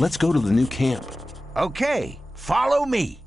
Let's go to the new camp. Okay, follow me.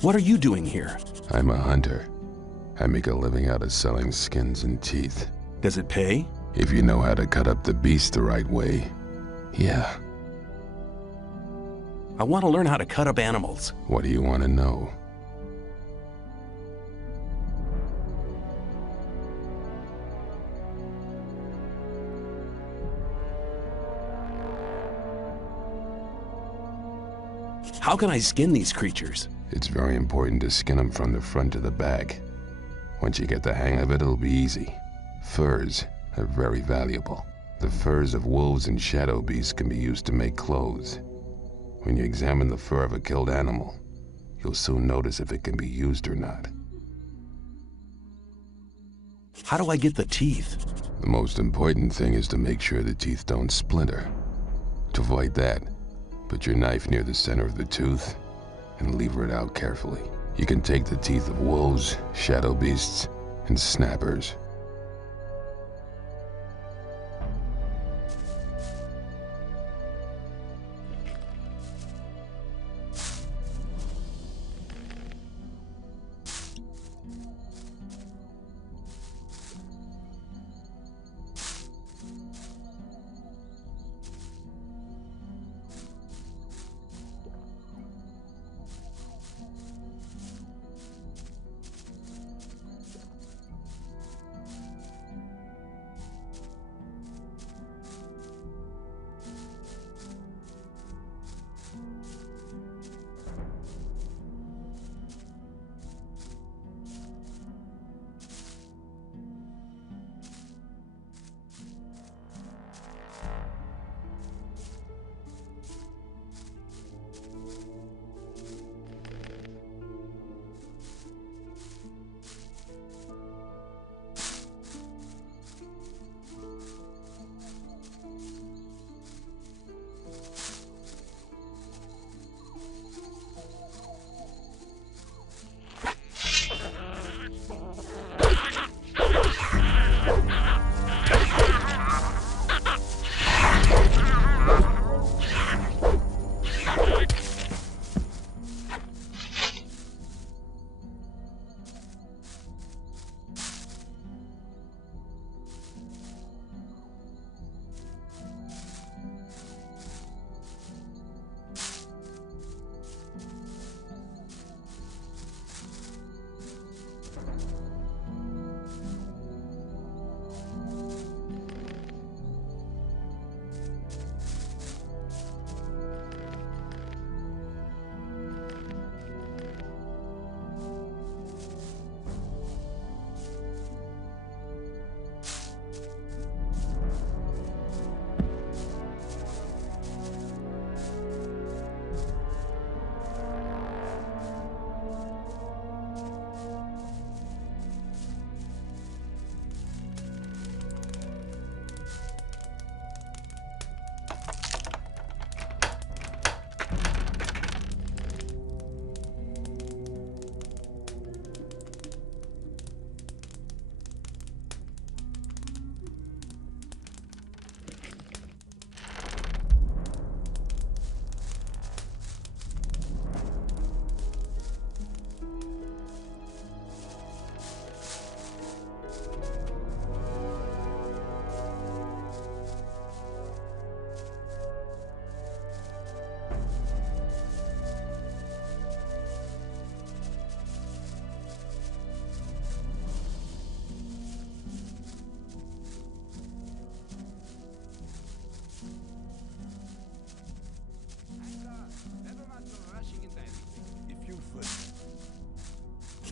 What are you doing here? I'm a hunter. I make a living out of selling skins and teeth. Does it pay? If you know how to cut up the beast the right way, yeah. I want to learn how to cut up animals. What do you want to know? How can I skin these creatures? It's very important to skin them from the front to the back. Once you get the hang of it, it'll be easy. Furs are very valuable. The furs of wolves and shadow beasts can be used to make clothes. When you examine the fur of a killed animal, you'll soon notice if it can be used or not. How do I get the teeth? The most important thing is to make sure the teeth don't splinter. To avoid that, put your knife near the center of the tooth and lever it out carefully. You can take the teeth of wolves, shadow beasts, and snappers.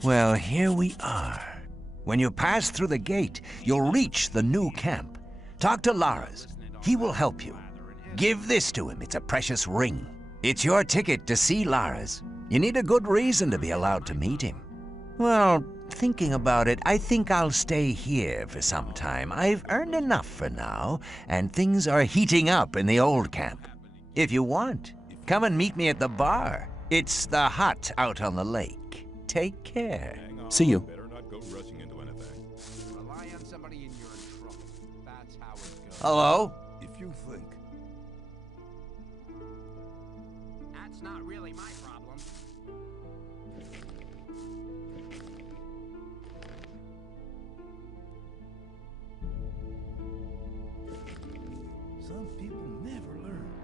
Well, here we are. When you pass through the gate, you'll reach the new camp. Talk to Lars. He will help you. Give this to him. It's a precious ring. It's your ticket to see Lars. You need a good reason to be allowed to meet him. Well, thinking about it, I think I'll stay here for some time. I've earned enough for now, and things are heating up in the old camp. If you want, come and meet me at the bar. It's the hut out on the lake. Take care. See you. Better not go rushing into anything. Rely on somebody and you're in trouble. That's how it goes. Hello? If you think That's not really my problem. some people never learn.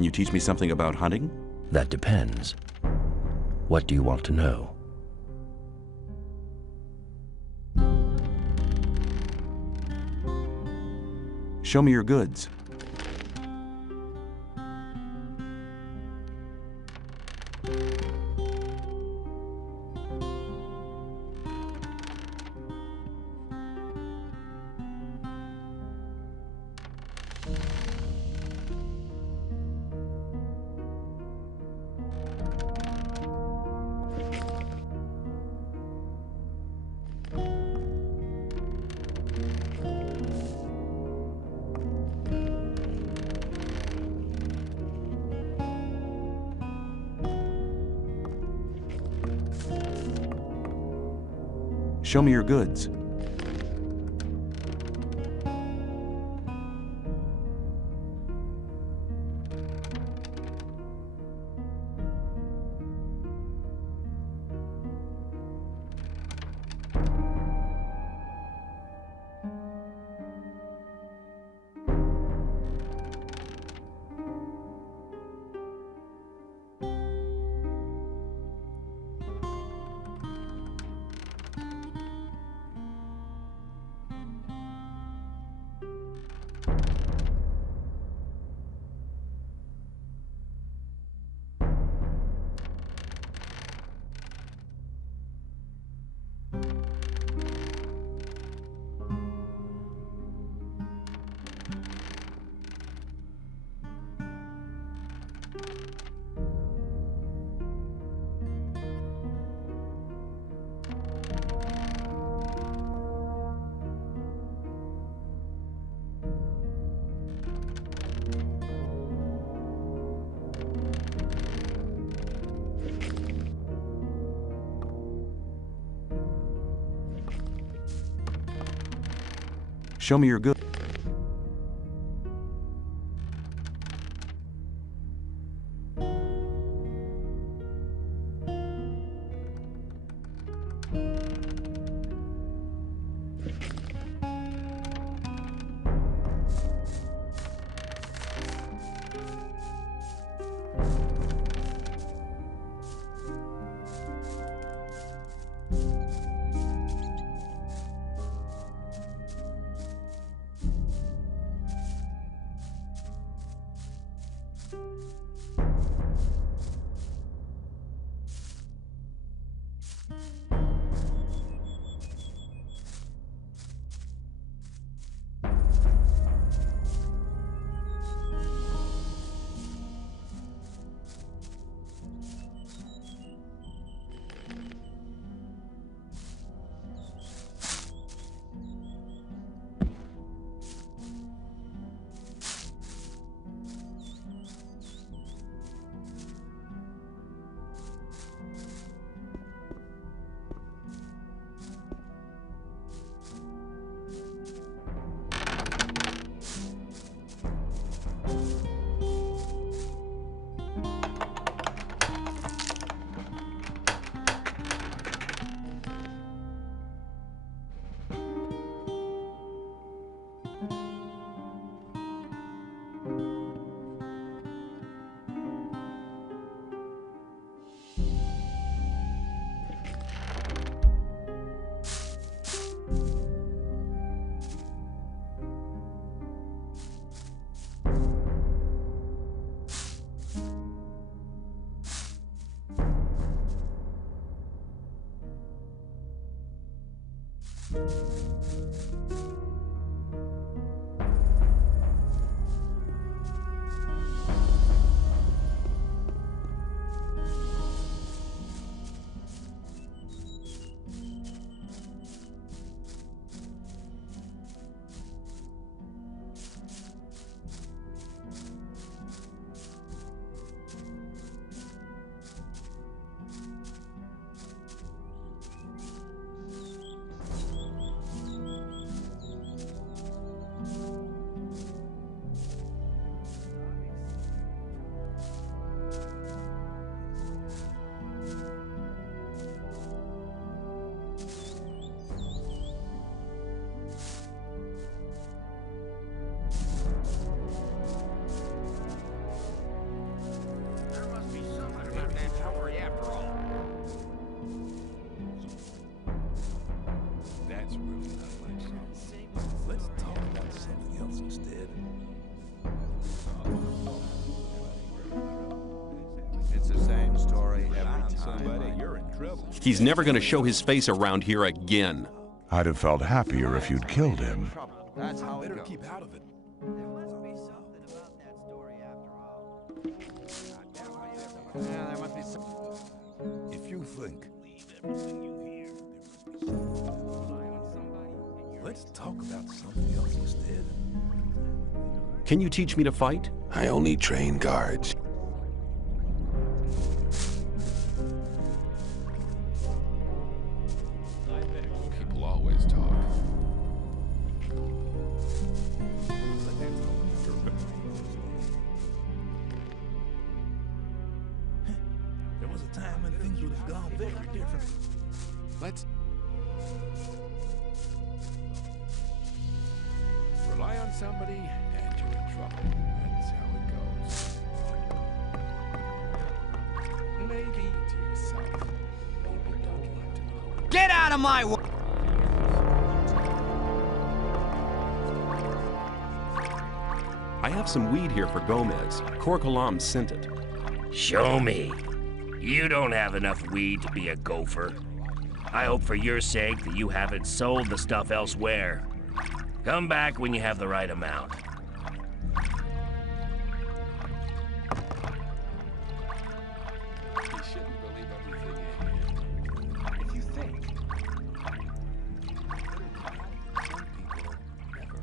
Can you teach me something about hunting? That depends. What do you want to know? Show me your goods. Show me your goods. Show me your goods. He's never going to show his face around here again. I'd have felt happier if you'd killed him. That's how it Better goes. keep out of it. There must be something about that story after all. Yeah, there must be some. If you think. Let's talk about something else instead. Can you teach me to fight? I only train guards. Keep was a time when things would have gone very different. Let's rely on somebody and you're in trouble. That's how it goes. Maybe to yourself. People don't like to know. Get out of my way! I have some weed here for Gomez. Korkalam sent it. Show me. You don't have enough weed to be a gopher. I hope for your sake that you haven't sold the stuff elsewhere. Come back when you have the right amount. You shouldn't believe everything you hear. If you think. Some people never.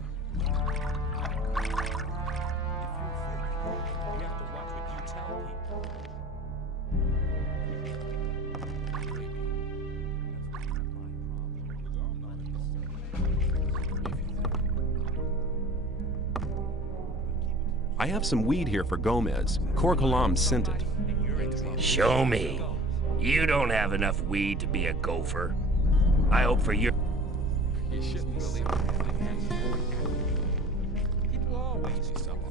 You have to watch what you tell people. I have some weed here for Gomez. Korkalam sent it. Show me. You don't have enough weed to be a gopher. I hope for your... You shouldn't believe everything you hear. People always do something.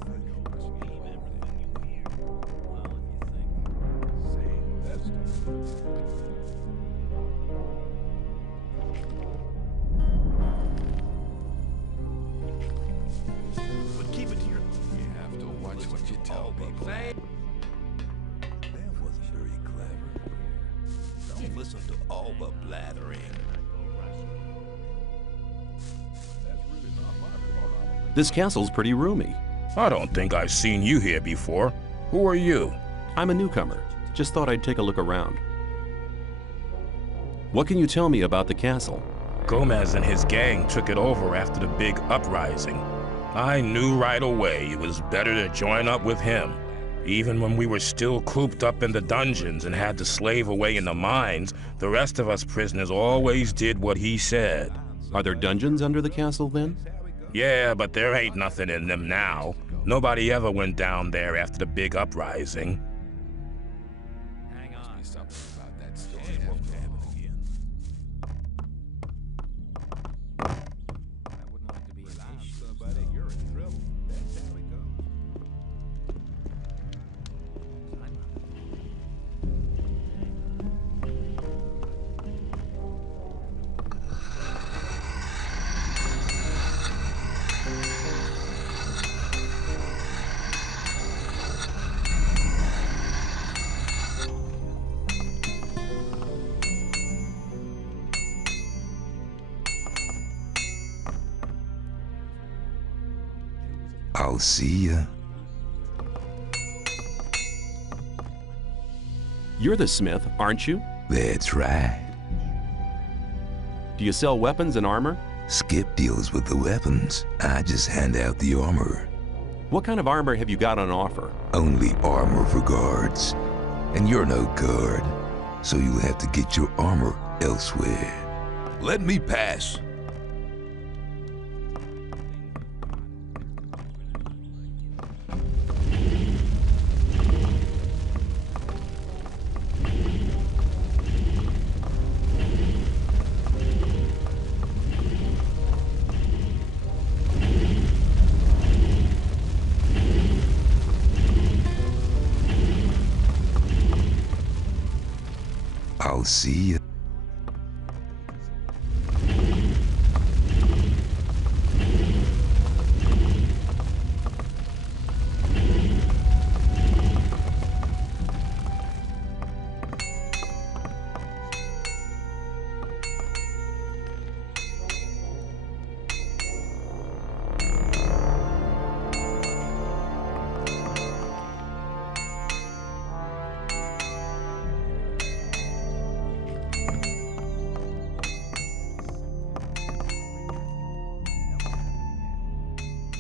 But keep it to your... You have to watch what you tell people. That wasn't very clever. Don't listen to all the blathering. This castle's pretty roomy. I don't think I've seen you here before. Who are you? I'm a newcomer. Just thought I'd take a look around. What can you tell me about the castle? Gomez and his gang took it over after the big uprising. I knew right away it was better to join up with him. Even when we were still cooped up in the dungeons and had to slave away in the mines, the rest of us prisoners always did what he said. Are there dungeons under the castle then? Yeah, but there ain't nothing in them now. Nobody ever went down there after the big uprising. Hang on. Must be something about that story won't happen again. I wouldn't like to be around somebody. You're in trouble. That's how it goes. I'll see ya. You're the smith, aren't you? That's right. Do you sell weapons and armor? Skip deals with the weapons. I just hand out the armor. What kind of armor have you got on offer? Only armor for guards. And you're no guard, so you'll have to get your armor elsewhere. Let me pass. I'll see ya.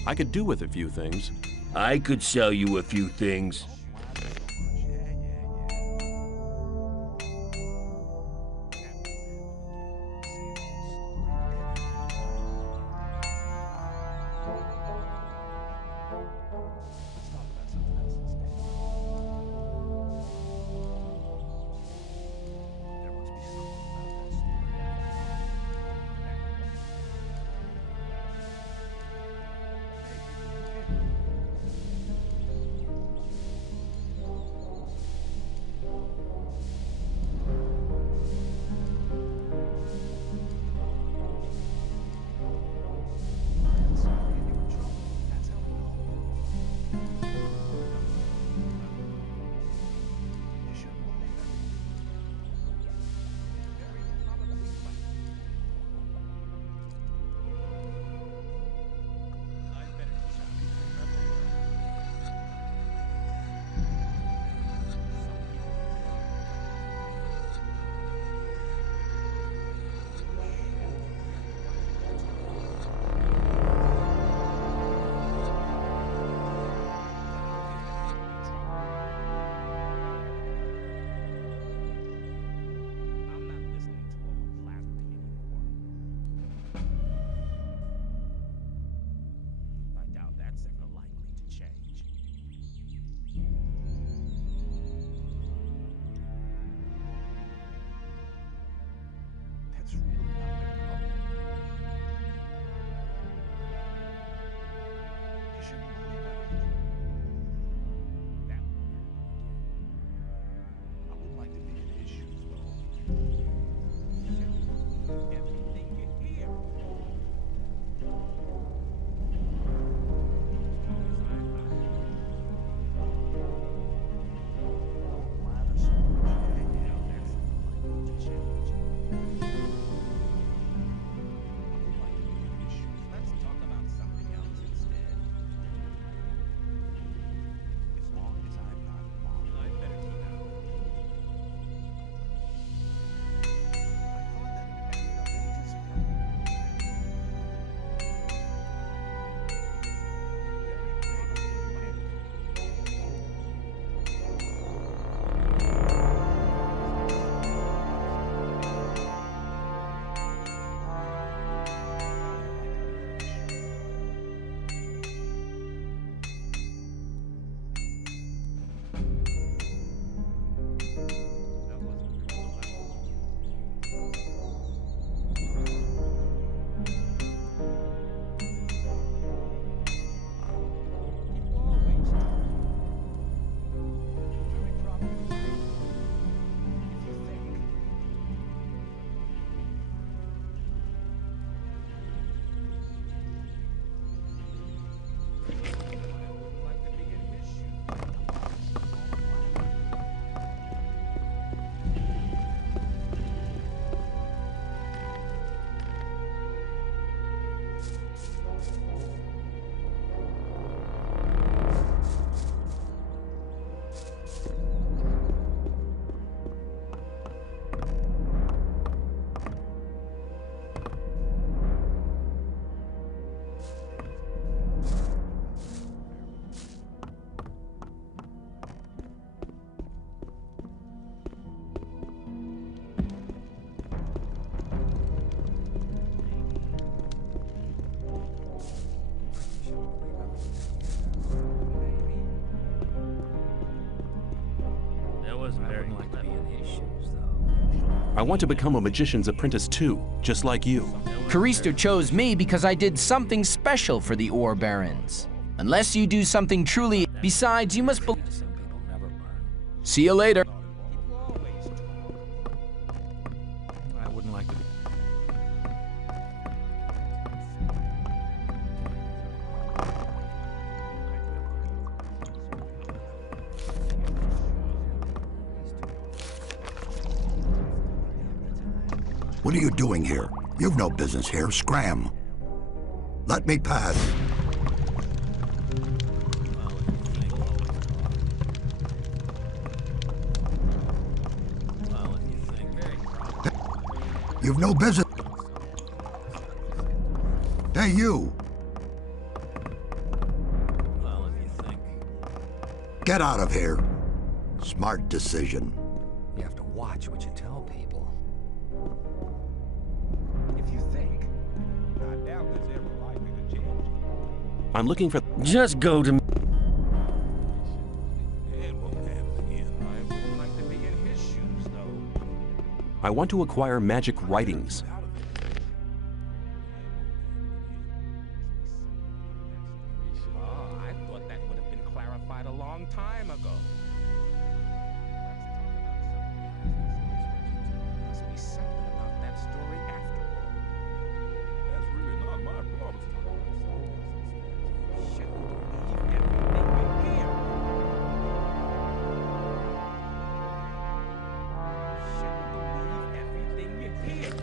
I could do with a few things. I could sell you a few things. I want to become a magician's apprentice too, just like you. Caristo chose me because I did something special for the Ore Barons. Unless you do something truly... Besides, you must believe... See you later. I wouldn't like to be... What are you doing here? You've no business here. Scram. Let me pass. You've no business. Hey, you. Get out of here. Smart decision. You have to watch what you tell people. If you think, I doubt there's ever likely to change. I'm looking for... Just go to... It won't happen again. I wouldn't like to be in his shoes, though. I want to acquire magic writings. Oh, I thought that would have been clarified a long time ago. Must be something about that story after all. That's really not my problem. Shouldn't believe everything you hear.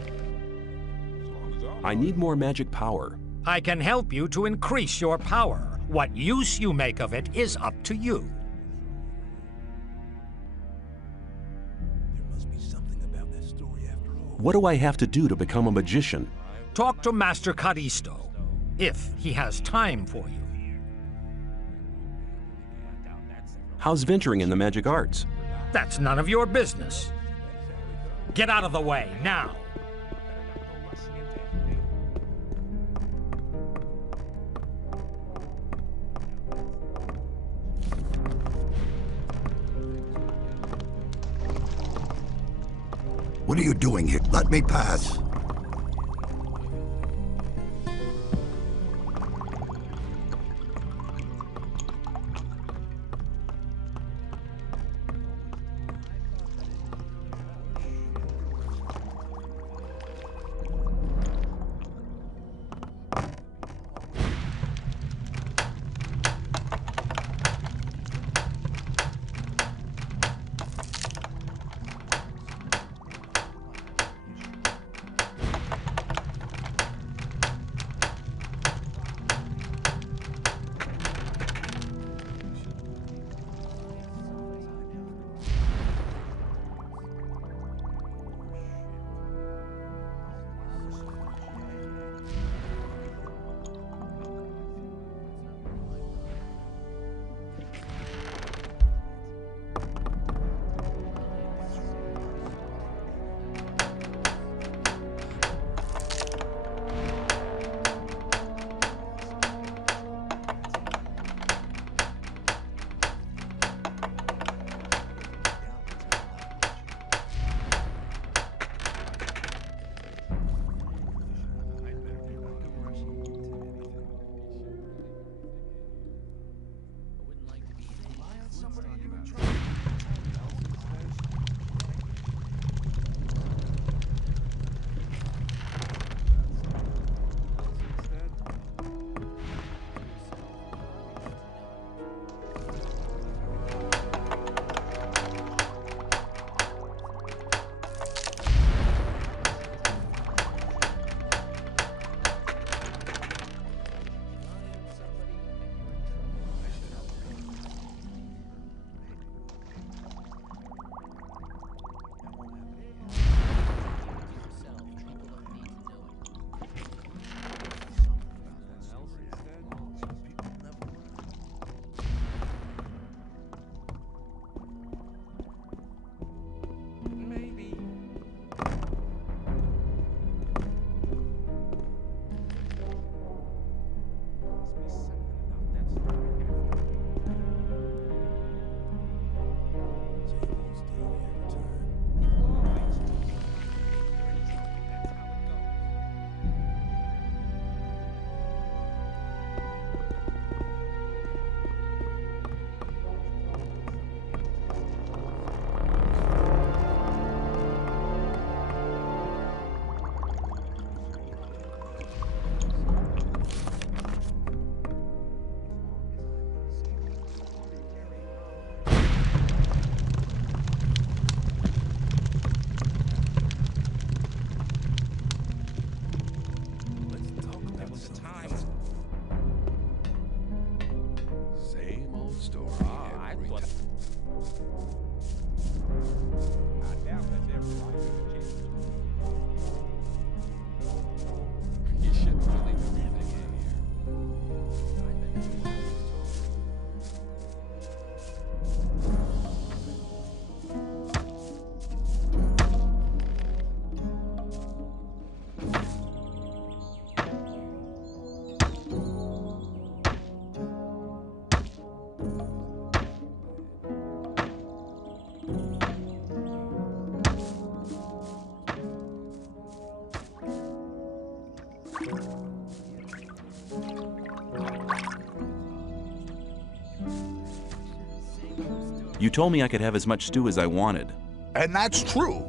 I need more magic power. I can help you to increase your power. What use you make of it is up to you. There must be something about that story after all. What do I have to do to become a magician? Talk to Master Caristo, if he has time for you. How's venturing in the magic arts? That's none of your business. Get out of the way, now. What are you doing here? Let me pass. You told me I could have as much stew as I wanted. And that's true.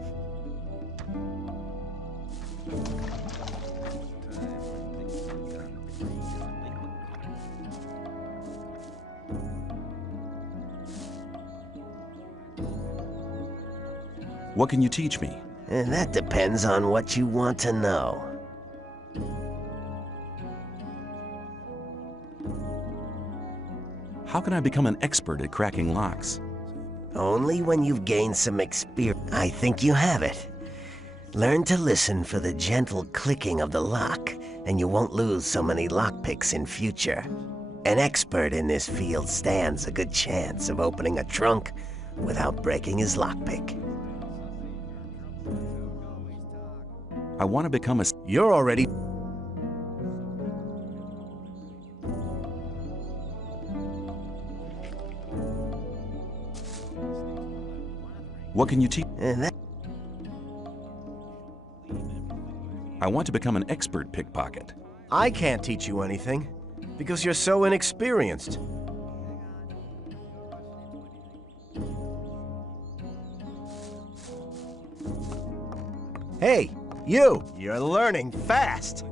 What can you teach me? That depends on what you want to know. How can I become an expert at cracking locks? Only when you've gained some experience. I think you have it. Learn to listen for the gentle clicking of the lock, and you won't lose so many lockpicks in future. An expert in this field stands a good chance of opening a trunk without breaking his lockpick. I want to become a... You're already... What can you teach? I want to become an expert pickpocket. I can't teach you anything, because you're so inexperienced. Hey, you! You're learning fast!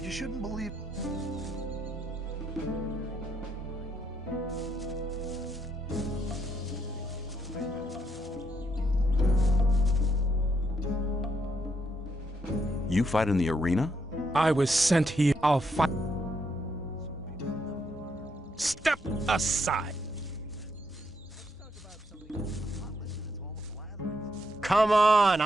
You shouldn't believe... You fight in the arena? I was sent here. I'll fight. Step aside. Come on,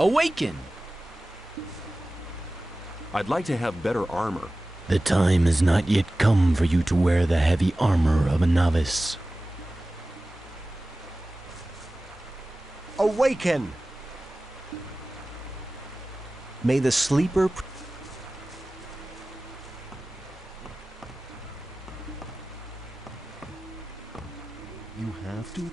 Awaken! I'd like to have better armor. The time has not yet come for you to wear the heavy armor of a novice. Awaken! May the sleeper... You have to?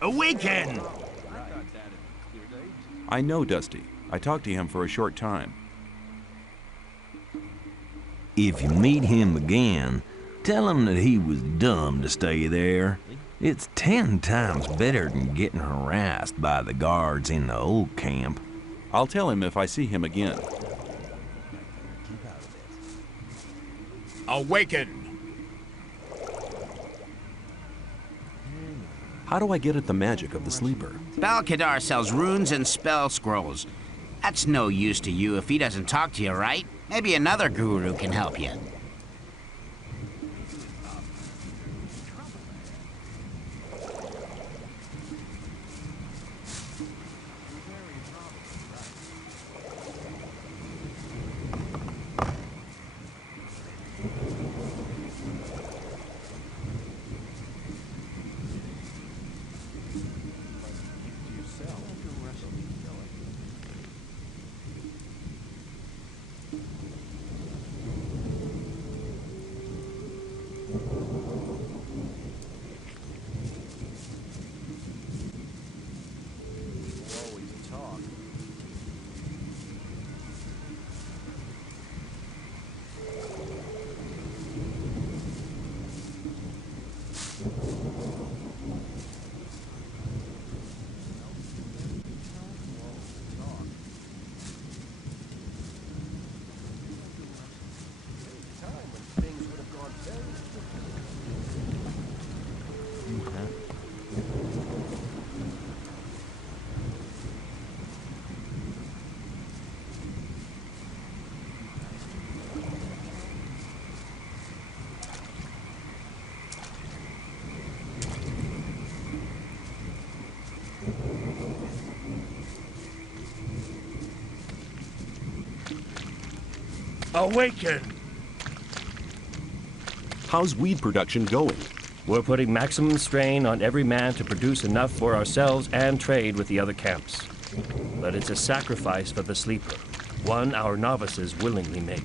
Awaken! I know Dusty. I talked to him for a short time. If you meet him again, tell him that he was dumb to stay there. It's 10 times better than getting harassed by the guards in the old camp. I'll tell him if I see him again. Awaken! How do I get at the magic of the sleeper? Balkadar sells runes and spell scrolls. That's no use to you if he doesn't talk to you, right? Maybe another guru can help you. Awaken! How's weed production going? We're putting maximum strain on every man to produce enough for ourselves and trade with the other camps. But it's a sacrifice for the sleeper, one our novices willingly make.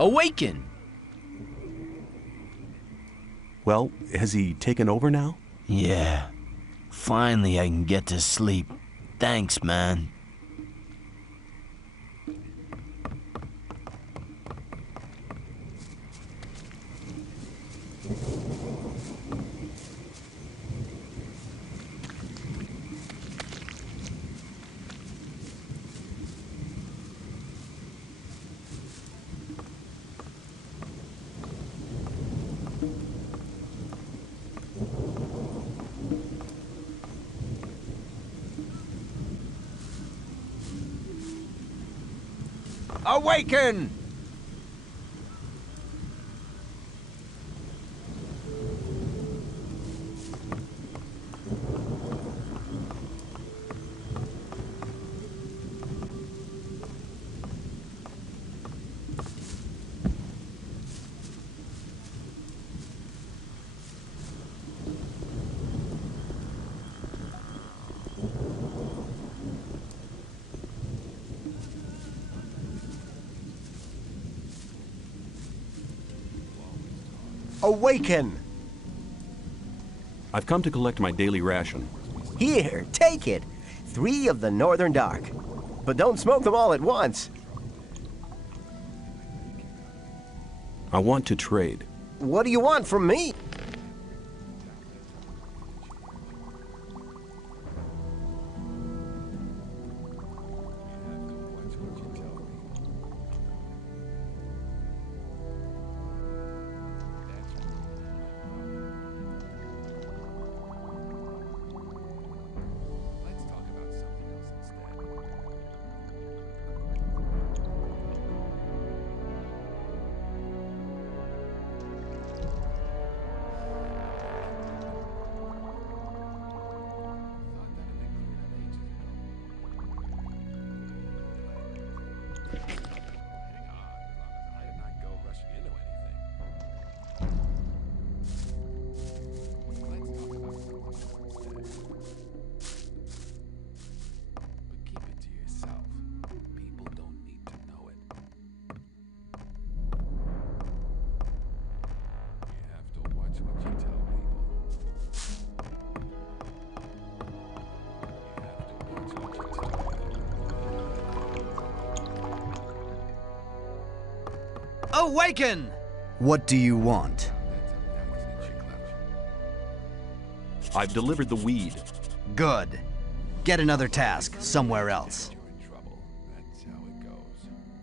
Awaken! Well, has he taken over now? Yeah. Finally I can get to sleep. Thanks, man. Awaken! Awaken! I've come to collect my daily ration. Here, take it. 3 of the Northern Dark. But don't smoke them all at once. I want to trade. What do you want from me? Awaken! What do you want? I've delivered the weed. Good. Get another task somewhere else.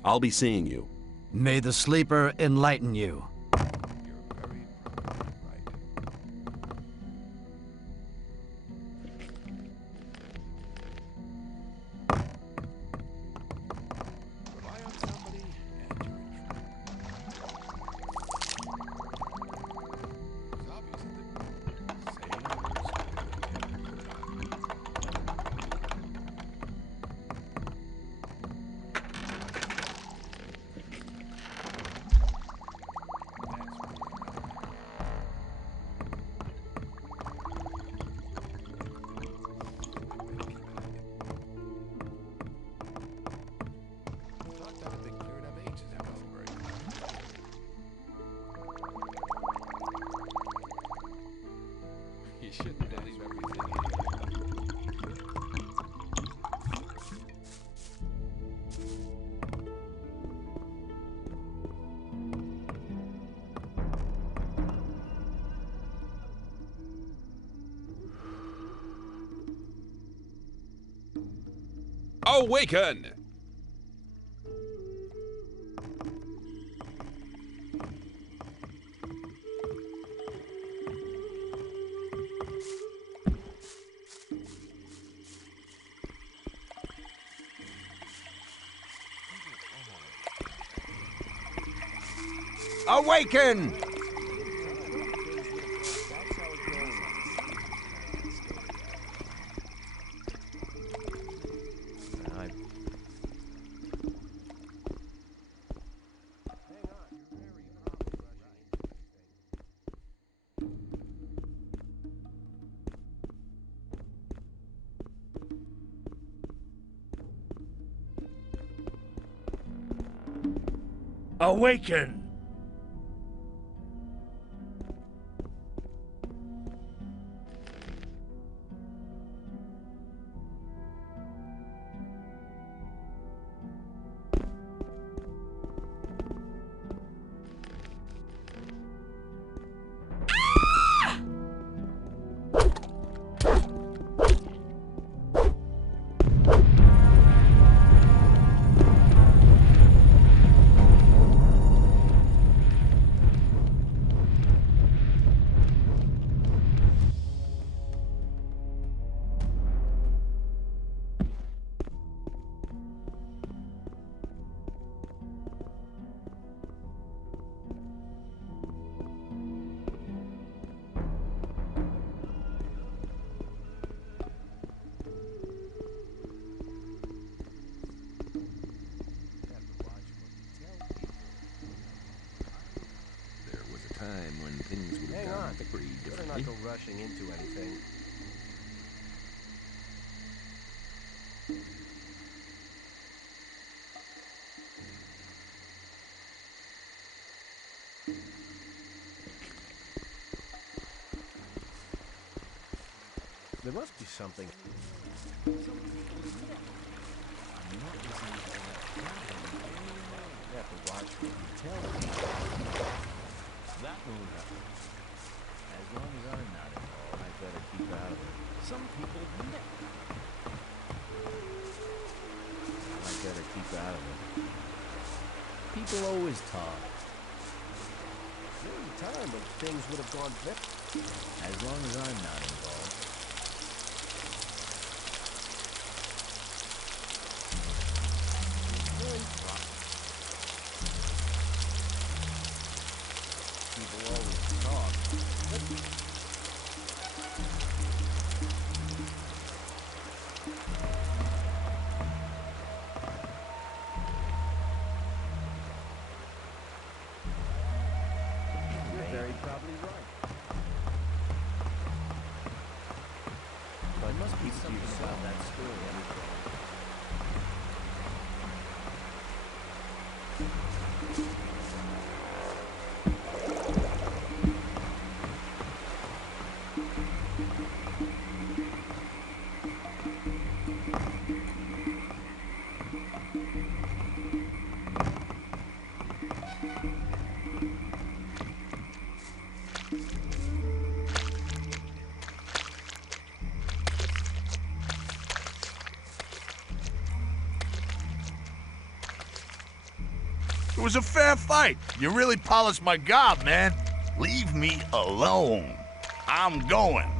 I'll be seeing you. May the sleeper enlighten you. You shouldn't believe everything. Awaken! Awaken! Awaken! Time when things would have gone pretty differently. Better not go rushing into anything. There must be something. You have to watch what you tell people. That won't happen. As long as I'm not involved, I better keep out of it. Some people I better keep out of it. People always talk. There was a time when things would have gone better. As long as I'm not involved. People always talk. You're very probably right. But must be something about that story. It was a fair fight. You really polished my gob, man. Leave me alone. I'm going.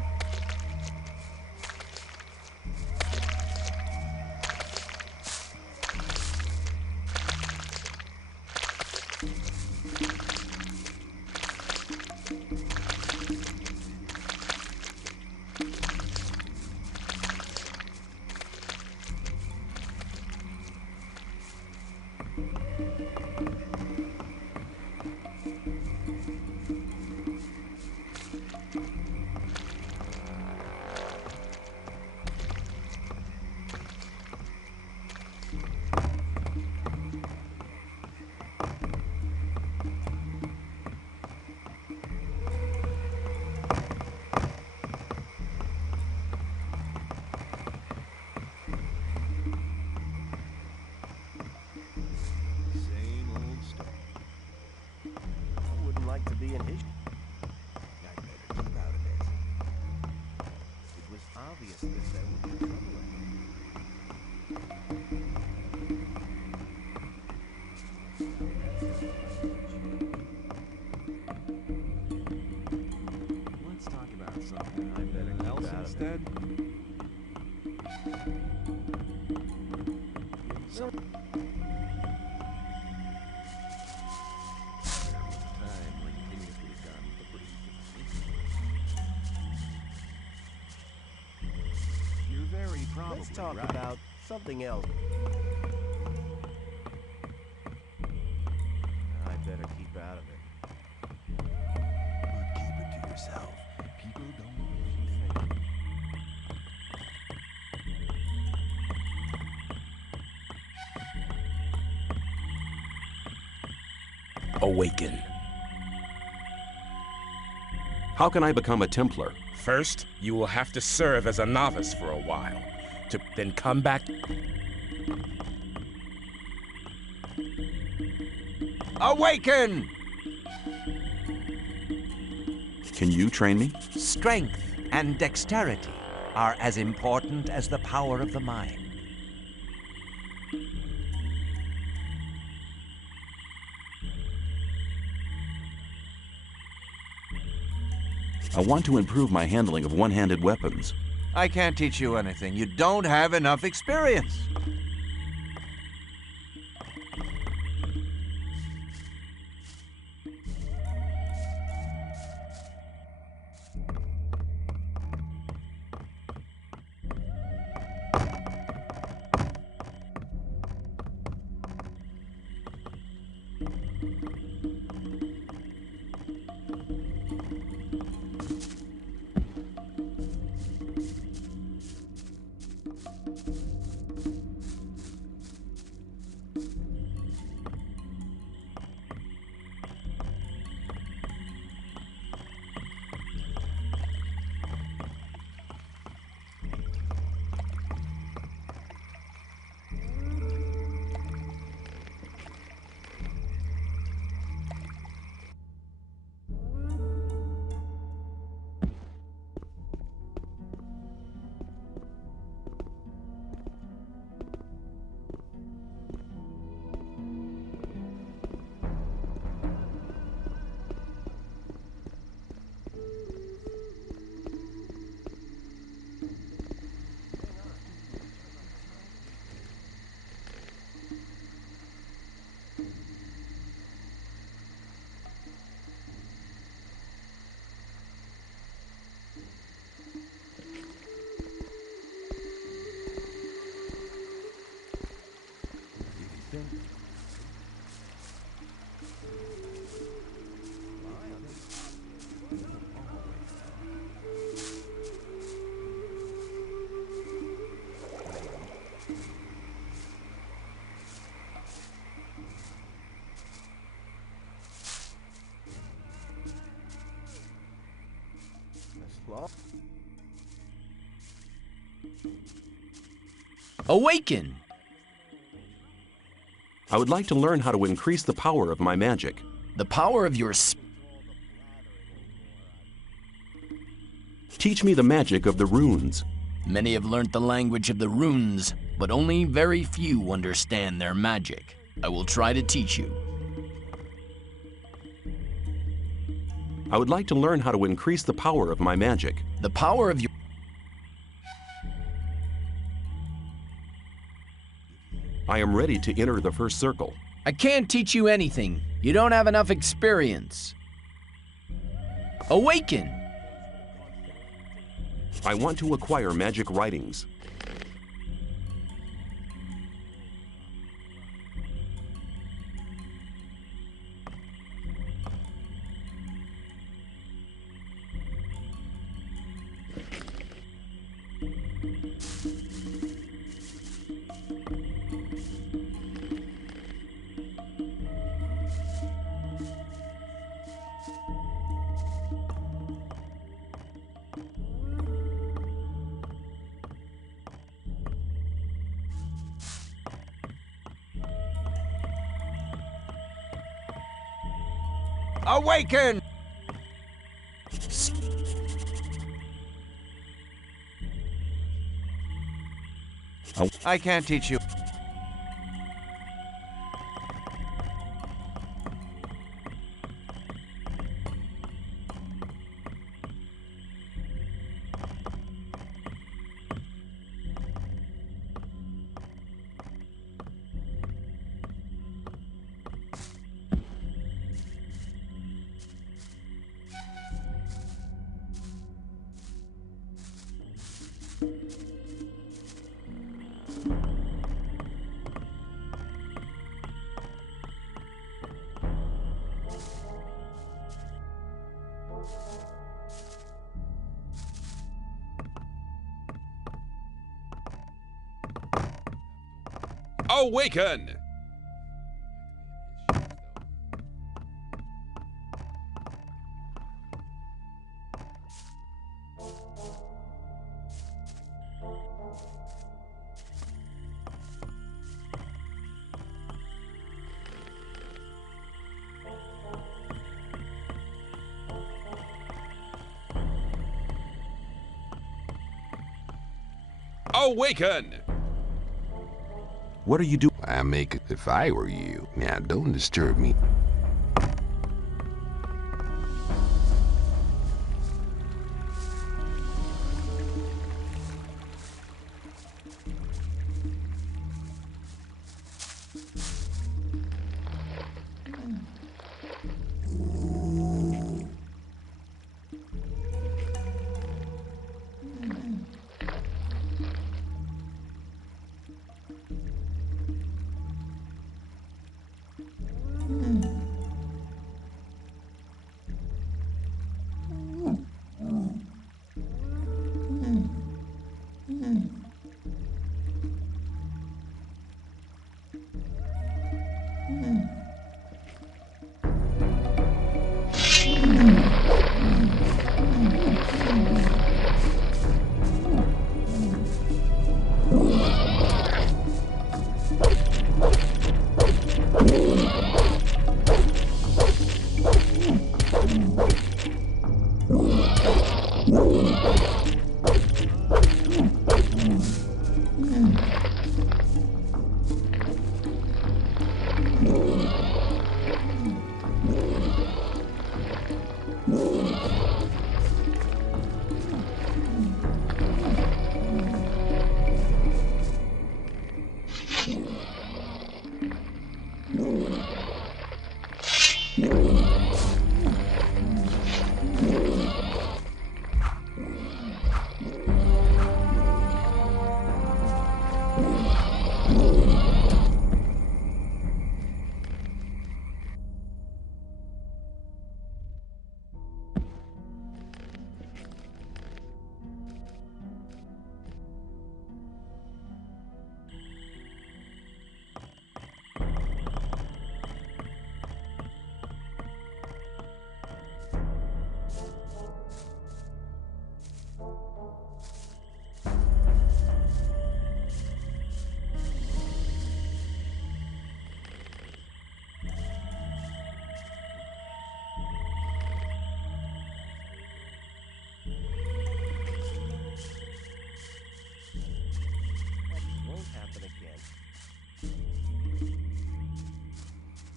To be in his... I better keep out of it. It was obvious that there would be trouble ahead. Let's talk about something I better keep out of instead. Let's talk about something else. I better keep out of it. But keep it to yourself. People don't know what you think. Awaken. How can I become a Templar? First, you will have to serve as a novice for a while, to then come back. Awaken! Can you train me? Strength and dexterity are as important as the power of the mind. I want to improve my handling of one-handed weapons. I can't teach you anything. You don't have enough experience. Awaken! I would like to learn how to increase the power of my magic. The power of your Teach me the magic of the runes. Many have learnt the language of the runes, but only very few understand their magic. I will try to teach you. I would like to learn how to increase the power of my magic. The power of your... I am ready to enter the first circle. I can't teach you anything. You don't have enough experience. Awaken! I want to acquire magic writings. Awaken! I can't teach you. Awaken! Awaken! What are you doing? I make it if I were you. Now, don't disturb me.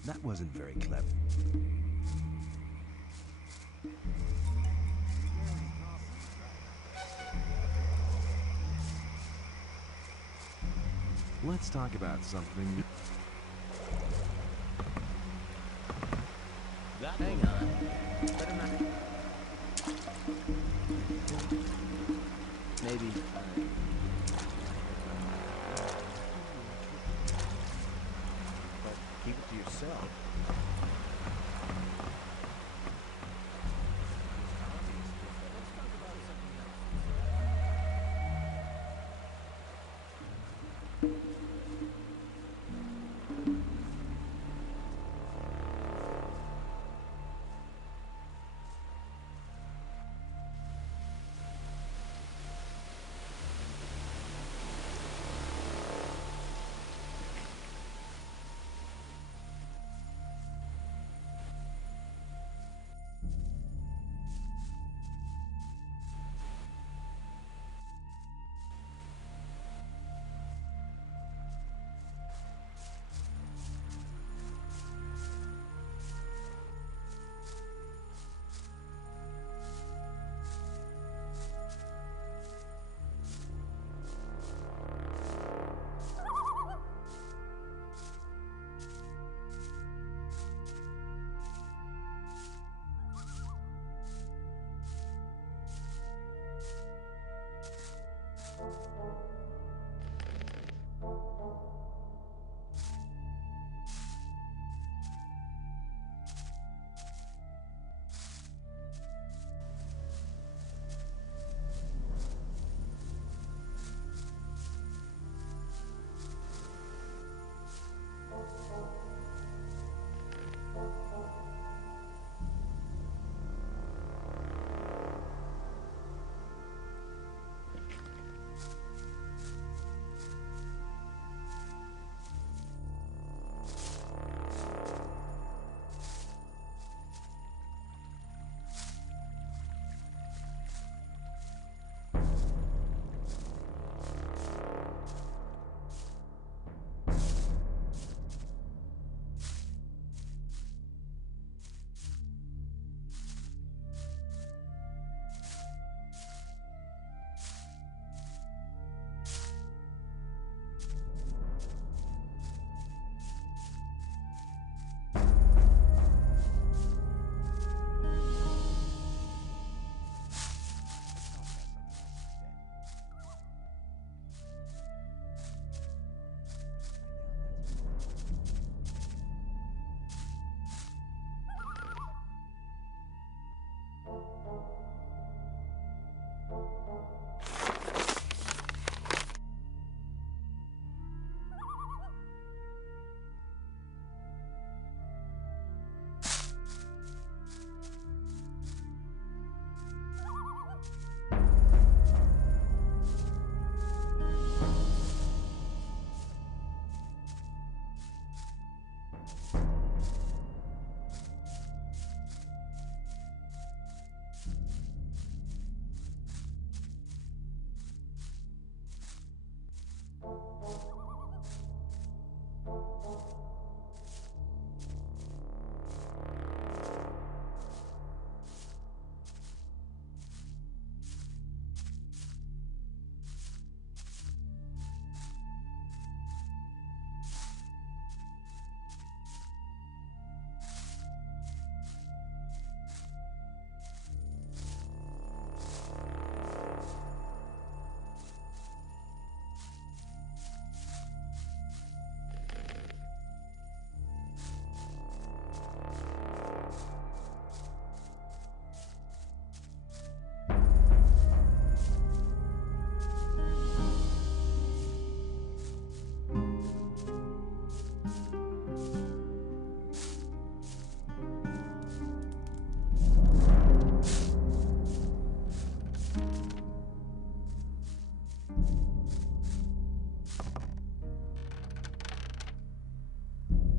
That wasn't very clever. Let's talk about something. Hang on. Better not. Maybe. But keep it to yourself.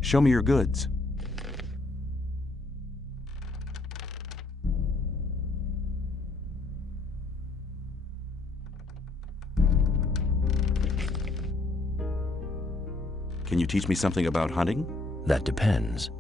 Show me your goods. Can you teach me something about hunting? That depends.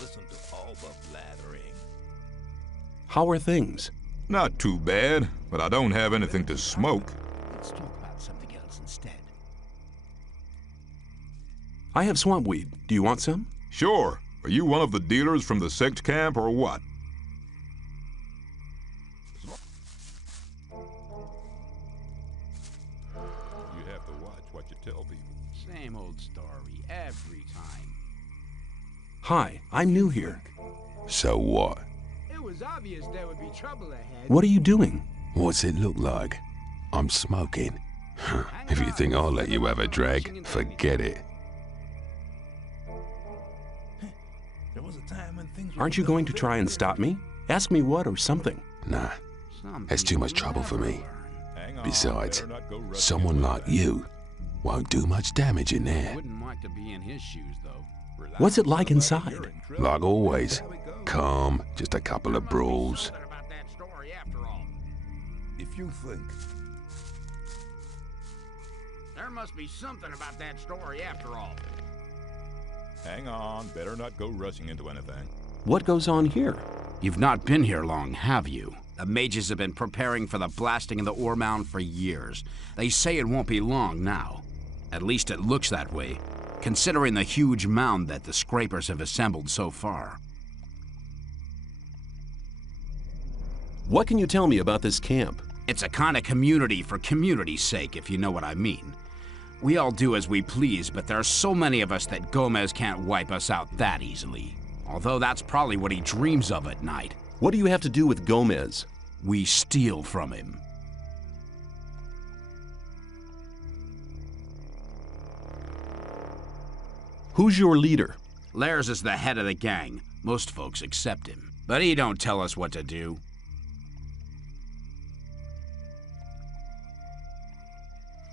Listen to all the blathering. How are things? Not too bad, but I don't have anything to smoke. Let's talk about something else instead. I have Swampweed. Do you want some? Sure. Are you one of the dealers from the sect camp or what? You have to watch what you tell people. Same old story every time. Hi, I'm new here. So what? It was obvious there would be trouble ahead. What are you doing? What's it look like? I'm smoking. If you think I'll let you have a drag, forget it. There was a time when things Aren't you going to try and stop me? Ask me what or something. Nah, that's too much trouble for me. Besides, someone like you won't do much damage in there. Wouldn't like to be in his shoes, though. What's it like inside? Like always, calm, just a couple of brawls. If you think there must be something about that story after all. Hang on, better not go rushing into anything. What goes on here? You've not been here long, have you? The mages have been preparing for the blasting of the ore mound for years. They say it won't be long now. At least it looks that way, considering the huge mound that the scrapers have assembled so far. What can you tell me about this camp? It's a kind of community for community's sake, if you know what I mean. We all do as we please, but there are so many of us that Gomez can't wipe us out that easily. Although that's probably what he dreams of at night. What do you have to do with Gomez? We steal from him. Who's your leader? Lairs is the head of the gang. Most folks accept him. But he don't tell us what to do.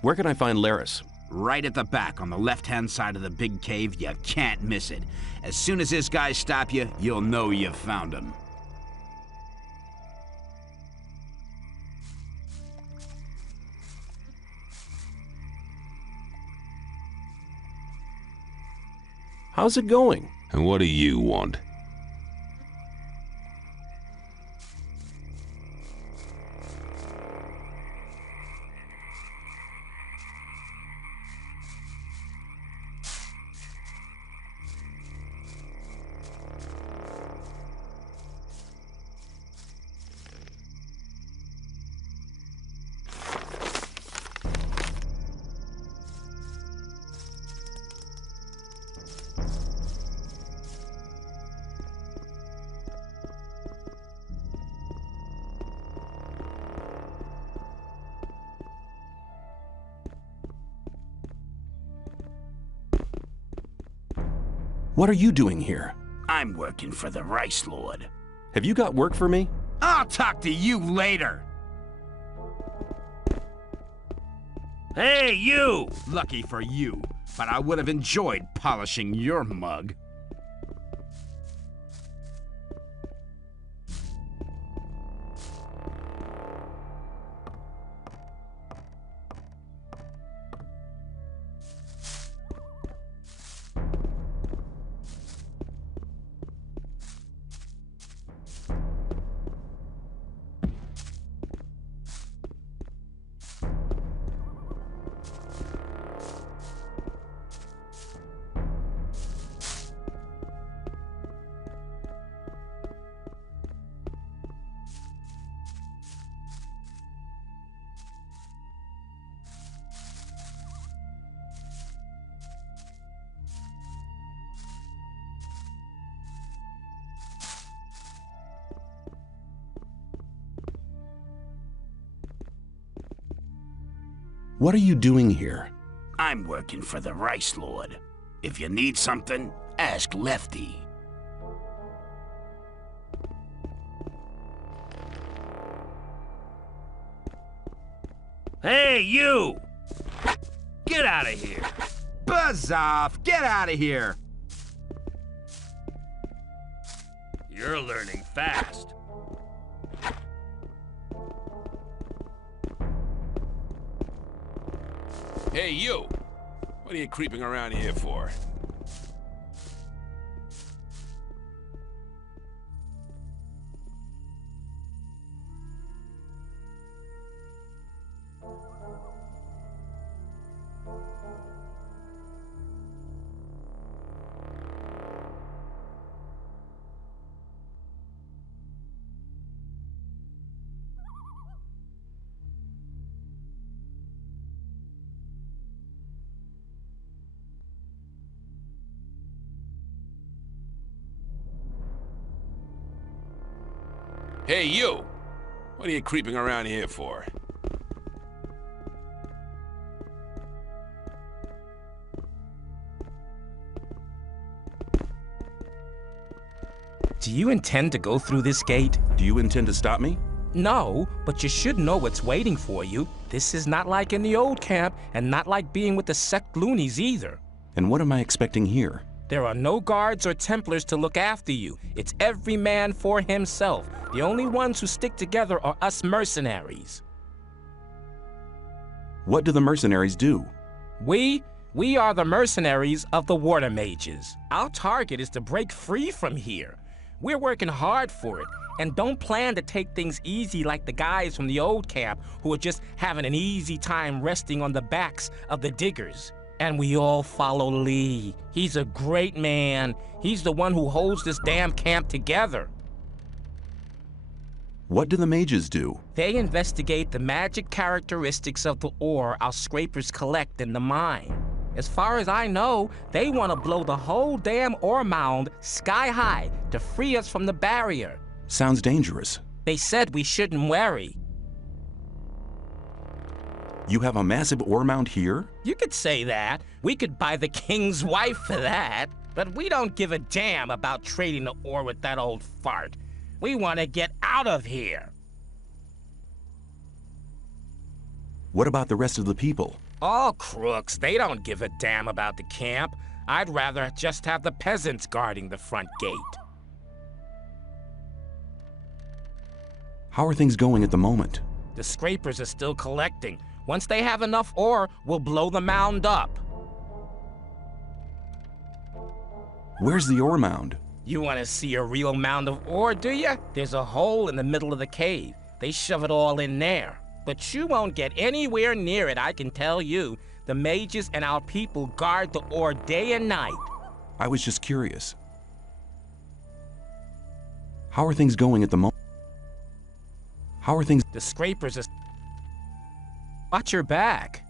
Where can I find Laris? Right at the back, on the left-hand side of the big cave. You can't miss it. As soon as his guys stop you, you'll know you've found him. How's it going? And what do you want? What are you doing here? I'm working for the Rice Lord. Have you got work for me? I'll talk to you later. Hey, you! Lucky for you, but I would have enjoyed polishing your mug. What are you doing here? I'm working for the Rice Lord. If you need something, ask Lefty. Hey, you! Get out of here! Buzz off! Get out of here! You're learning fast. Hey, you! What are you creeping around here for? Hey, you! What are you creeping around here for? Do you intend to go through this gate? Do you intend to stop me? No, but you should know what's waiting for you. This is not like in the old camp, and not like being with the sect loonies either. And what am I expecting here? There are no guards or Templars to look after you. It's every man for himself. The only ones who stick together are us mercenaries. What do the mercenaries do? We are the mercenaries of the water mages. Our target is to break free from here. We're working hard for it, and don't plan to take things easy like the guys from the old camp who are just having an easy time resting on the backs of the diggers. And we all follow Lee. He's a great man. He's the one who holds this damn camp together. What do the mages do? They investigate the magic characteristics of the ore our scrapers collect in the mine. As far as I know, they want to blow the whole damn ore mound sky high to free us from the barrier. Sounds dangerous. They said we shouldn't worry. You have a massive ore mound here? You could say that. We could buy the king's wife for that. But we don't give a damn about trading the ore with that old fart. We want to get out of here. What about the rest of the people? All crooks. They don't give a damn about the camp. I'd rather just have the peasants guarding the front gate. How are things going at the moment? The scrapers are still collecting. Once they have enough ore, we'll blow the mound up. Where's the ore mound? You want to see a real mound of ore, do you? There's a hole in the middle of the cave. They shove it all in there. But you won't get anywhere near it, I can tell you. The mages and our people guard the ore day and night. I was just curious. How are things going at the moment? How are things? The scrapers are... Watch your back.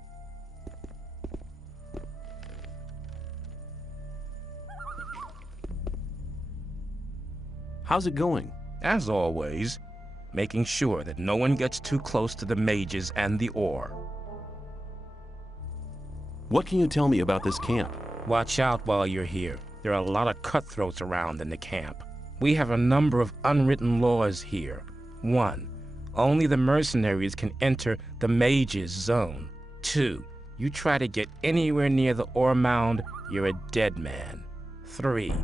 How's it going? As always, making sure that no one gets too close to the mages and the ore. What can you tell me about this camp? Watch out while you're here. There are a lot of cutthroats around in the camp. We have a number of unwritten laws here. 1. Only the mercenaries can enter the mage's zone. 2. You try to get anywhere near the ore mound, you're a dead man. 3.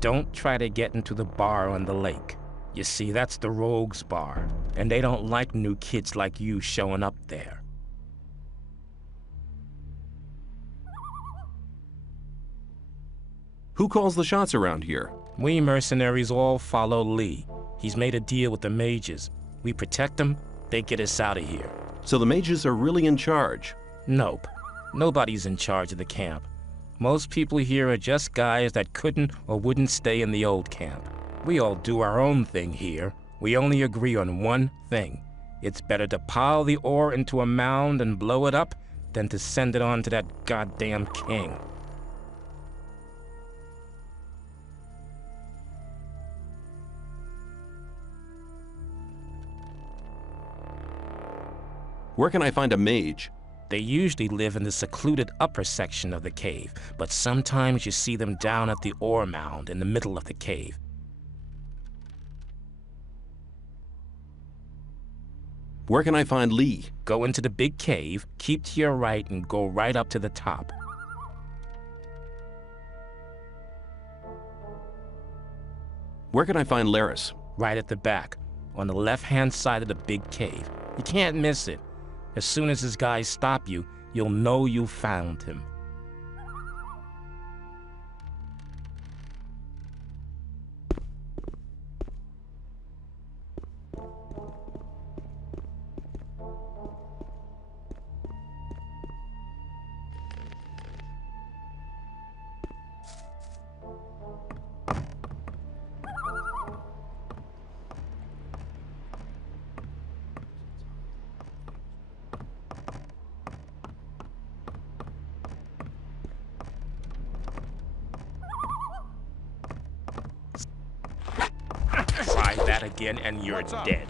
Don't try to get into the bar on the lake. You see, that's the rogues' bar, and they don't like new kids like you showing up there. Who calls the shots around here? We mercenaries all follow Lee. He's made a deal with the mages. We protect them, they get us out of here. So the mages are really in charge? Nope. Nobody's in charge of the camp. Most people here are just guys that couldn't or wouldn't stay in the old camp. We all do our own thing here. We only agree on one thing. It's better to pile the ore into a mound and blow it up than to send it on to that goddamn king. Where can I find a mage? They usually live in the secluded upper section of the cave, but sometimes you see them down at the ore mound in the middle of the cave. Where can I find Lee? Go into the big cave, keep to your right, and go right up to the top. Where can I find Laris? Right at the back, on the left-hand side of the big cave. You can't miss it. As soon as his guys stop you, you'll know you found him. Try that again and you're dead.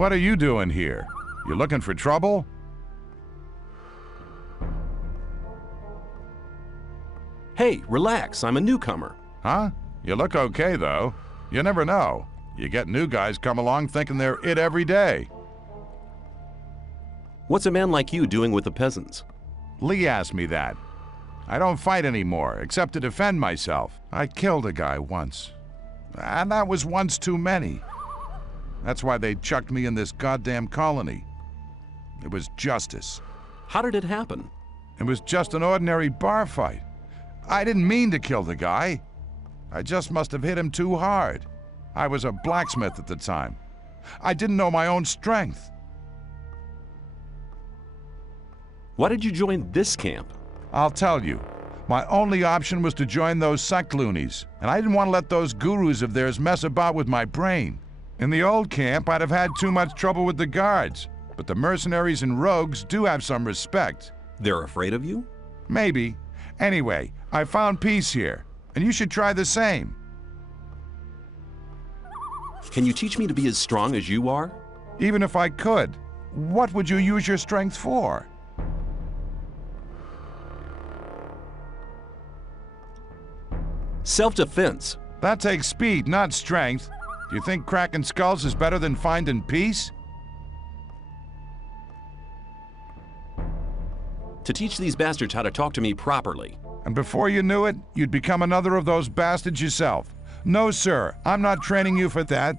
What are you doing here? You looking for trouble? Hey, relax. I'm a newcomer. Huh? You look okay, though. You never know. You get new guys come along thinking they're it every day. What's a man like you doing with the peasants? Lee asked me that. I don't fight anymore, except to defend myself. I killed a guy once. And that was once too many. That's why they chucked me in this goddamn colony. It was justice. How did it happen? It was just an ordinary bar fight. I didn't mean to kill the guy. I just must have hit him too hard. I was a blacksmith at the time. I didn't know my own strength. Why did you join this camp? I'll tell you. My only option was to join those sect loonies, and I didn't want to let those gurus of theirs mess about with my brain. In the old camp, I'd have had too much trouble with the guards, but the mercenaries and rogues do have some respect. They're afraid of you? Maybe. Anyway, I found peace here, and you should try the same. Can you teach me to be as strong as you are? Even if I could, what would you use your strength for? Self-defense. That takes speed, not strength. Do you think cracking skulls is better than finding peace? To teach these bastards how to talk to me properly. And before you knew it, you'd become another of those bastards yourself. No, sir, I'm not training you for that.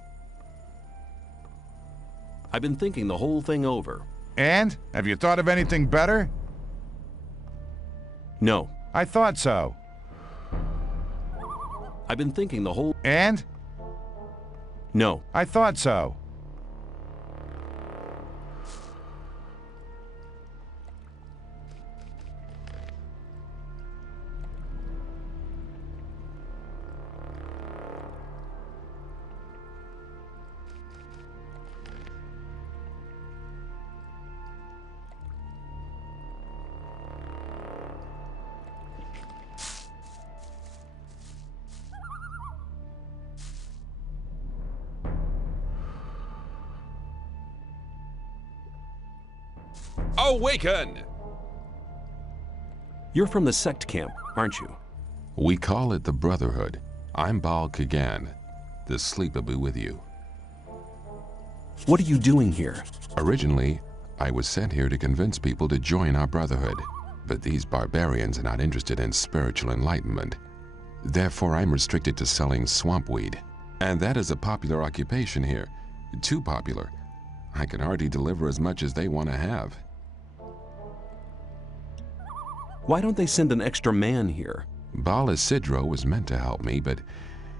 I've been thinking the whole thing over. And? Have you thought of anything better? No. I thought so. I've been thinking the whole... And? No. I thought so. Awaken! You're from the sect camp, aren't you? We call it the Brotherhood. I'm Baal Kagan. The sleep will be with you. What are you doing here? Originally, I was sent here to convince people to join our Brotherhood. But these barbarians are not interested in spiritual enlightenment. Therefore, I'm restricted to selling swampweed. And that is a popular occupation here. Too popular. I can hardly deliver as much as they want to have. Why don't they send an extra man here? Baal Isidro was meant to help me, but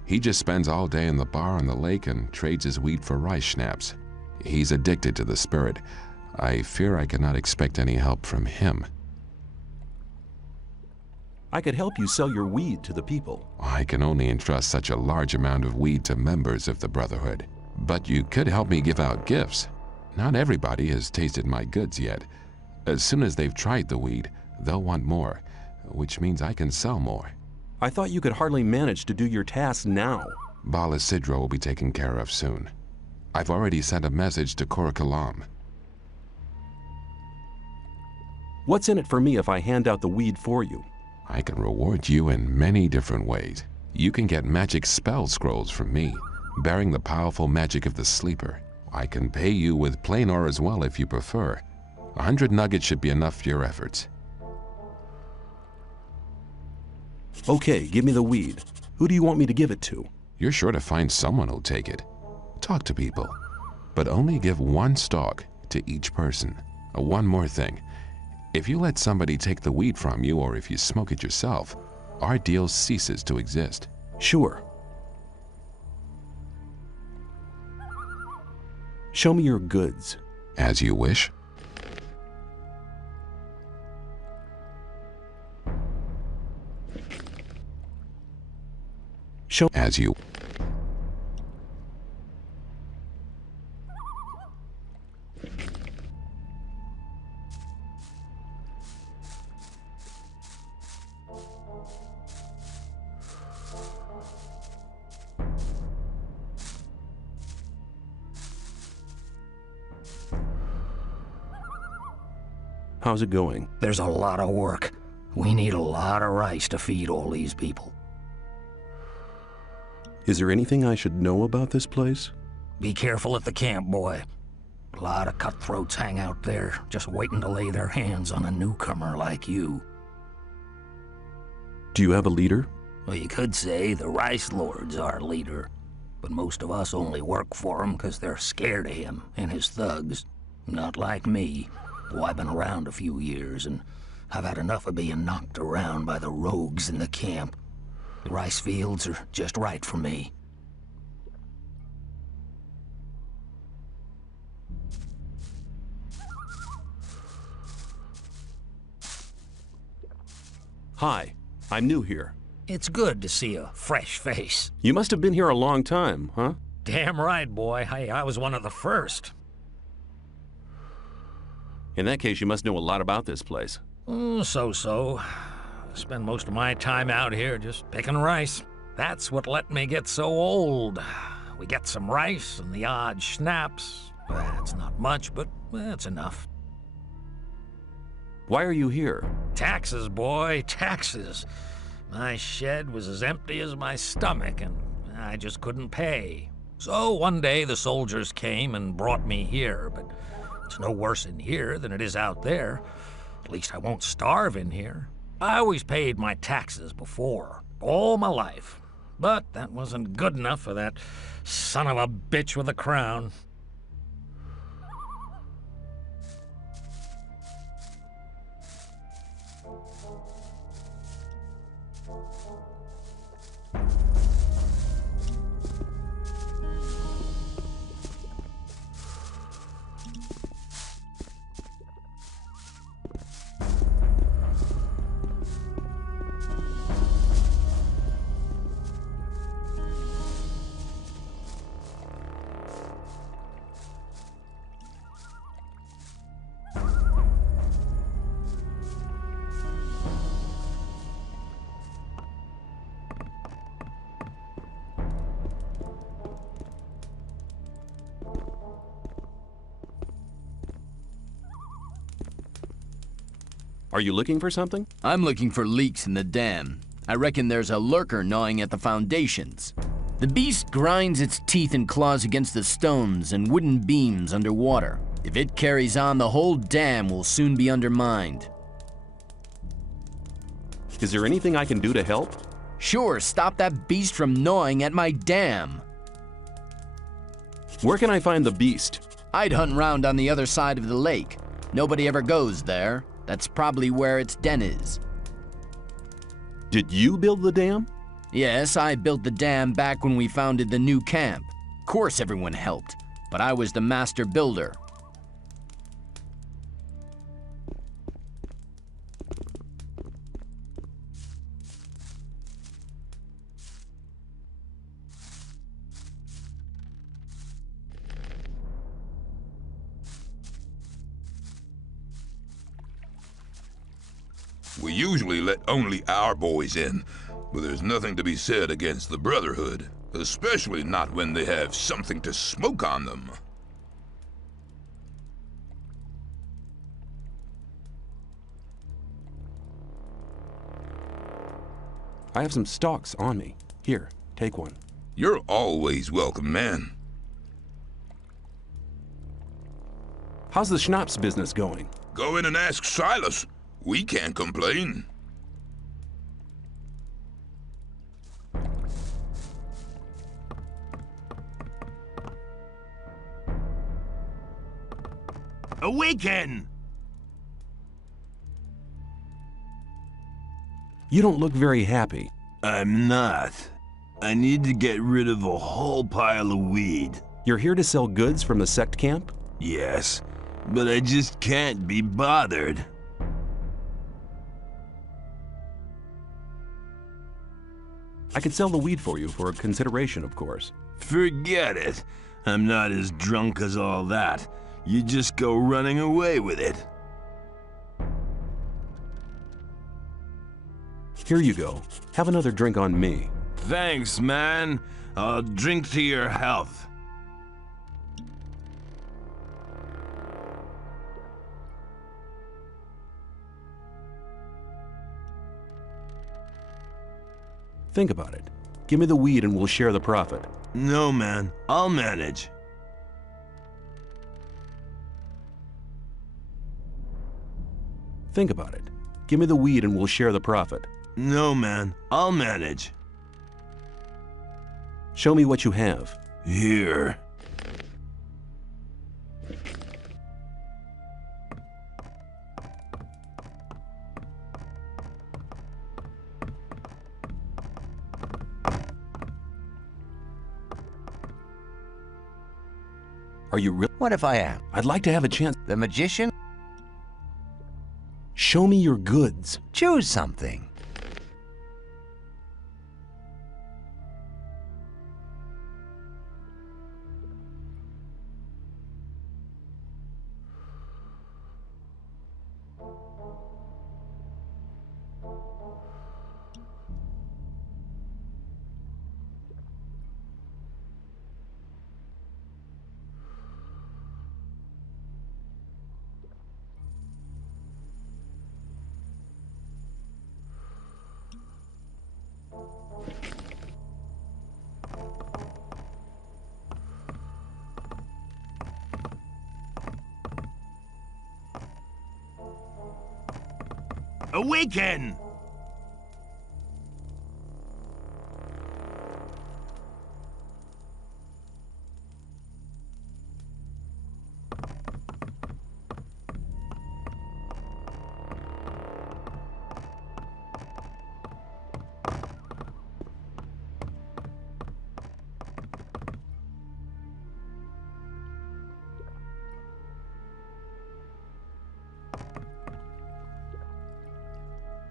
he just spends all day in the bar on the lake and trades his weed for rice schnapps. He's addicted to the spirit. I fear I cannot expect any help from him. I could help you sell your weed to the people. I can only entrust such a large amount of weed to members of the Brotherhood. But you could help me give out gifts. Not everybody has tasted my goods yet. As soon as they've tried the weed, they'll want more, which means I can sell more. I thought you could hardly manage to do your tasks now. Baal Isidro will be taken care of soon. I've already sent a message to Korakalam. What's in it for me if I hand out the weed for you? I can reward you in many different ways. You can get magic spell scrolls from me, bearing the powerful magic of the sleeper. I can pay you with plain ore as well if you prefer. 100 nuggets should be enough for your efforts. Okay, give me the weed. Who do you want me to give it to? You're sure to find someone who'll take it. Talk to people, but only give one stalk to each person. One more thing. If you let somebody take the weed from you, or if you smoke it yourself, our deal ceases to exist. Sure. Show me your goods. As you wish. Show as you. How's it going? There's a lot of work. We need a lot of rice to feed all these people. Is there anything I should know about this place? Be careful at the camp, boy. A lot of cutthroats hang out there, just waiting to lay their hands on a newcomer like you. Do you have a leader? Well, you could say the Rice Lord's our leader, but most of us only work for him because they're scared of him and his thugs. Not like me. Oh, I've been around a few years, and I've had enough of being knocked around by the rogues in the camp. The rice fields are just right for me. Hi, I'm new here. It's good to see a fresh face. You must have been here a long time, huh? Damn right, boy. Hey, I was one of the first. In that case, you must know a lot about this place. So-so. I spend most of my time out here just picking rice. That's what let me get so old. We get some rice and the odd schnapps. That's not much, but that's enough. Why are you here? Taxes, boy, taxes. My shed was as empty as my stomach, and I just couldn't pay. So one day the soldiers came and brought me here, but it's no worse in here than it is out there. At least I won't starve in here. I always paid my taxes before, all my life. But that wasn't good enough for that son of a bitch with a crown. Are you looking for something? I'm looking for leaks in the dam. I reckon there's a lurker gnawing at the foundations. The beast grinds its teeth and claws against the stones and wooden beams underwater. If it carries on, the whole dam will soon be undermined. Is there anything I can do to help? Sure, stop that beast from gnawing at my dam. Where can I find the beast? I'd hunt round on the other side of the lake. Nobody ever goes there. That's probably where its den is. Did you build the dam? Yes, I built the dam back when we founded the new camp. Of course everyone helped, but I was the master builder. We usually let only our boys in, but there's nothing to be said against the Brotherhood, especially not when they have something to smoke on them. I have some stalks on me. Here, take one. You're always welcome, man. How's the schnapps business going? Go in and ask Silas. We can't complain. Awaken! You don't look very happy. I'm not. I need to get rid of a whole pile of weed. You're here to sell goods from the sect camp? Yes, but I just can't be bothered. I could sell the weed for you for a consideration, of course. Forget it. I'm not as drunk as all that. You just go running away with it. Here you go. Have another drink on me. Thanks, man. I'll drink to your health. Think about it. Give me the weed and we'll share the profit. No, man. I'll manage. Think about it. Give me the weed and we'll share the profit. No, man. I'll manage. Show me what you have. Here. Are you real? What if I am? I'd like to have a chance. The magician? Show me your goods. Choose something. Awaken!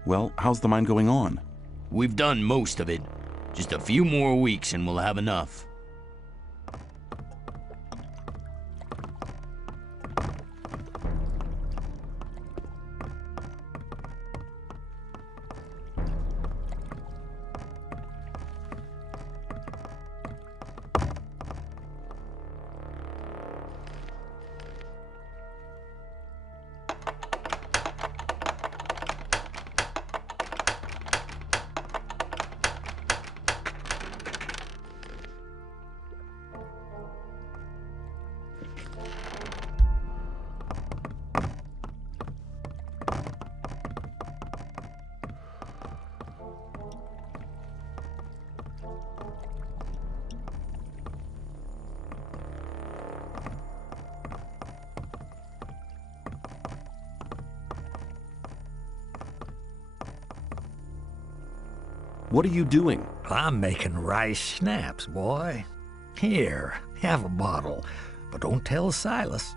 Well, how's the mine going on? We've done most of it. Just a few more weeks and we'll have enough. What are you doing? I'm making rice schnapps, boy. Here, have a bottle, but don't tell Silas.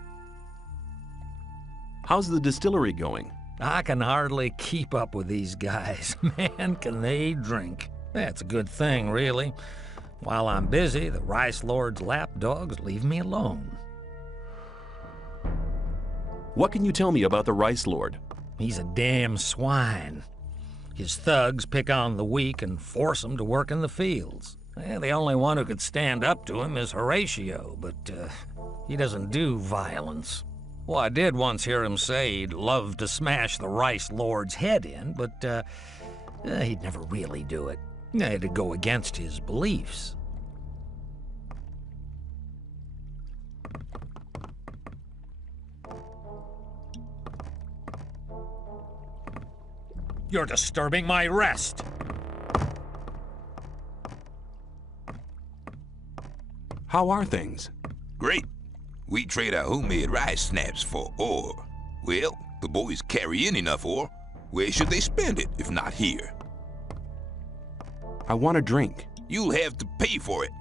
How's the distillery going? I can hardly keep up with these guys. Man, can they drink. That's a good thing, really. While I'm busy, the Rice Lord's lapdogs leave me alone. What can you tell me about the Rice Lord? He's a damn swine. His thugs pick on the weak and force them to work in the fields. The only one who could stand up to him is Horatio, but he doesn't do violence. Well, I did once hear him say he'd love to smash the Rice Lord's head in, but he'd never really do it. It'd go against his beliefs. You're disturbing my rest. How are things? Great. We trade our homemade rice snaps for ore. Well, the boys carry in enough ore. Where should they spend it, if not here? I want a drink. You'll have to pay for it.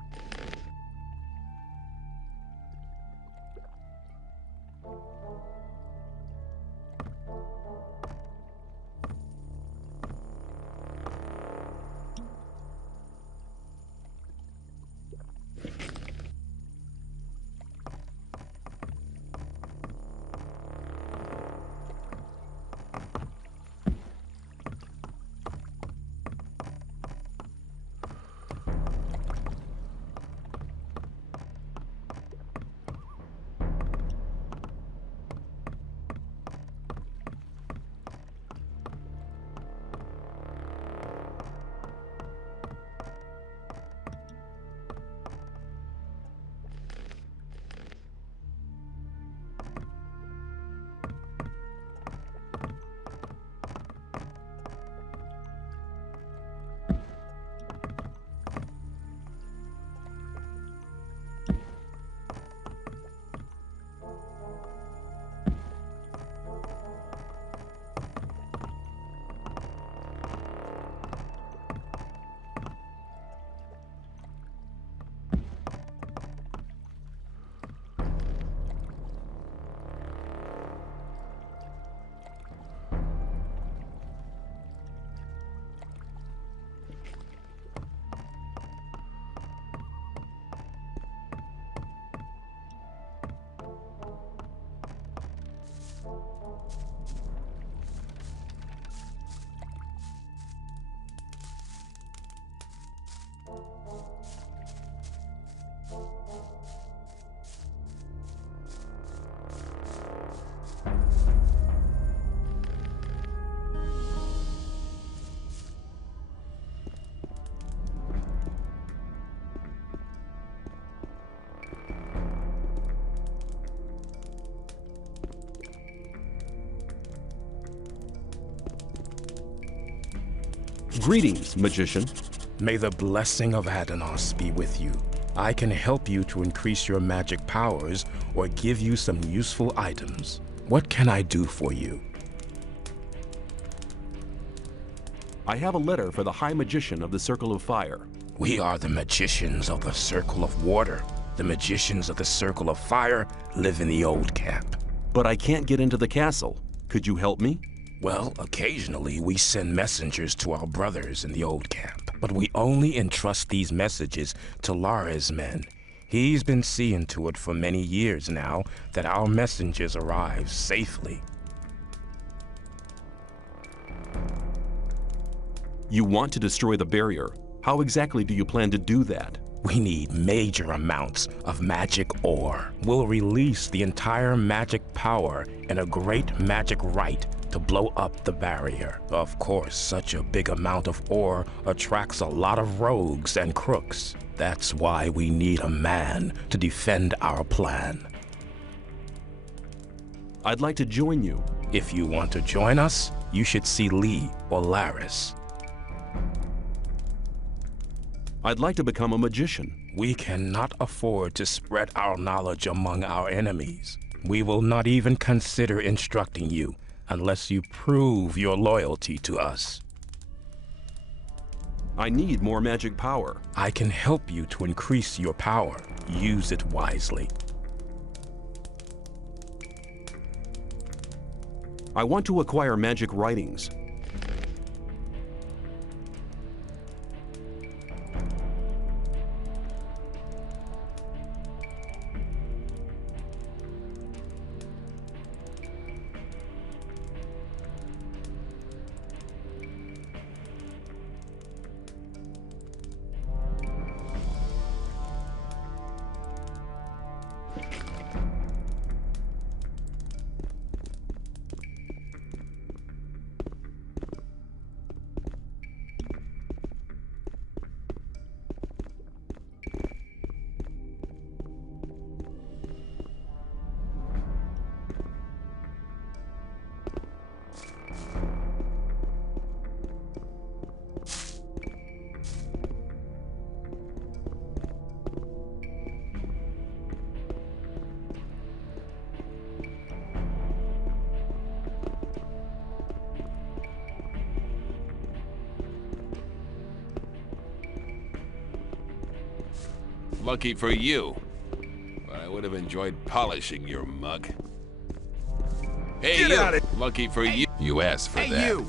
Greetings, magician. May the blessing of Adanos be with you. I can help you to increase your magic powers or give you some useful items. What can I do for you? I have a letter for the High Magician of the Circle of Fire. We are the magicians of the Circle of Water. The magicians of the Circle of Fire live in the old camp. But I can't get into the castle. Could you help me? Well, occasionally we send messengers to our brothers in the old camp. But we only entrust these messages to Lara's men. He's been seeing to it for many years now that our messengers arrive safely. You want to destroy the barrier. How exactly do you plan to do that? We need major amounts of magic ore. We'll release the entire magic power in a great magic rite to blow up the barrier. Of course, such a big amount of ore attracts a lot of rogues and crooks. That's why we need a man to defend our plan. I'd like to join you. If you want to join us, you should see Lee or Laris. I'd like to become a magician. We cannot afford to spread our knowledge among our enemies. We will not even consider instructing you unless you prove your loyalty to us. I need more magic power. I can help you to increase your power. Use it wisely. I want to acquire magic writings. Lucky for you. But I would have enjoyed polishing your mug. Hey, Get you! out of Lucky for you. You asked for that. You!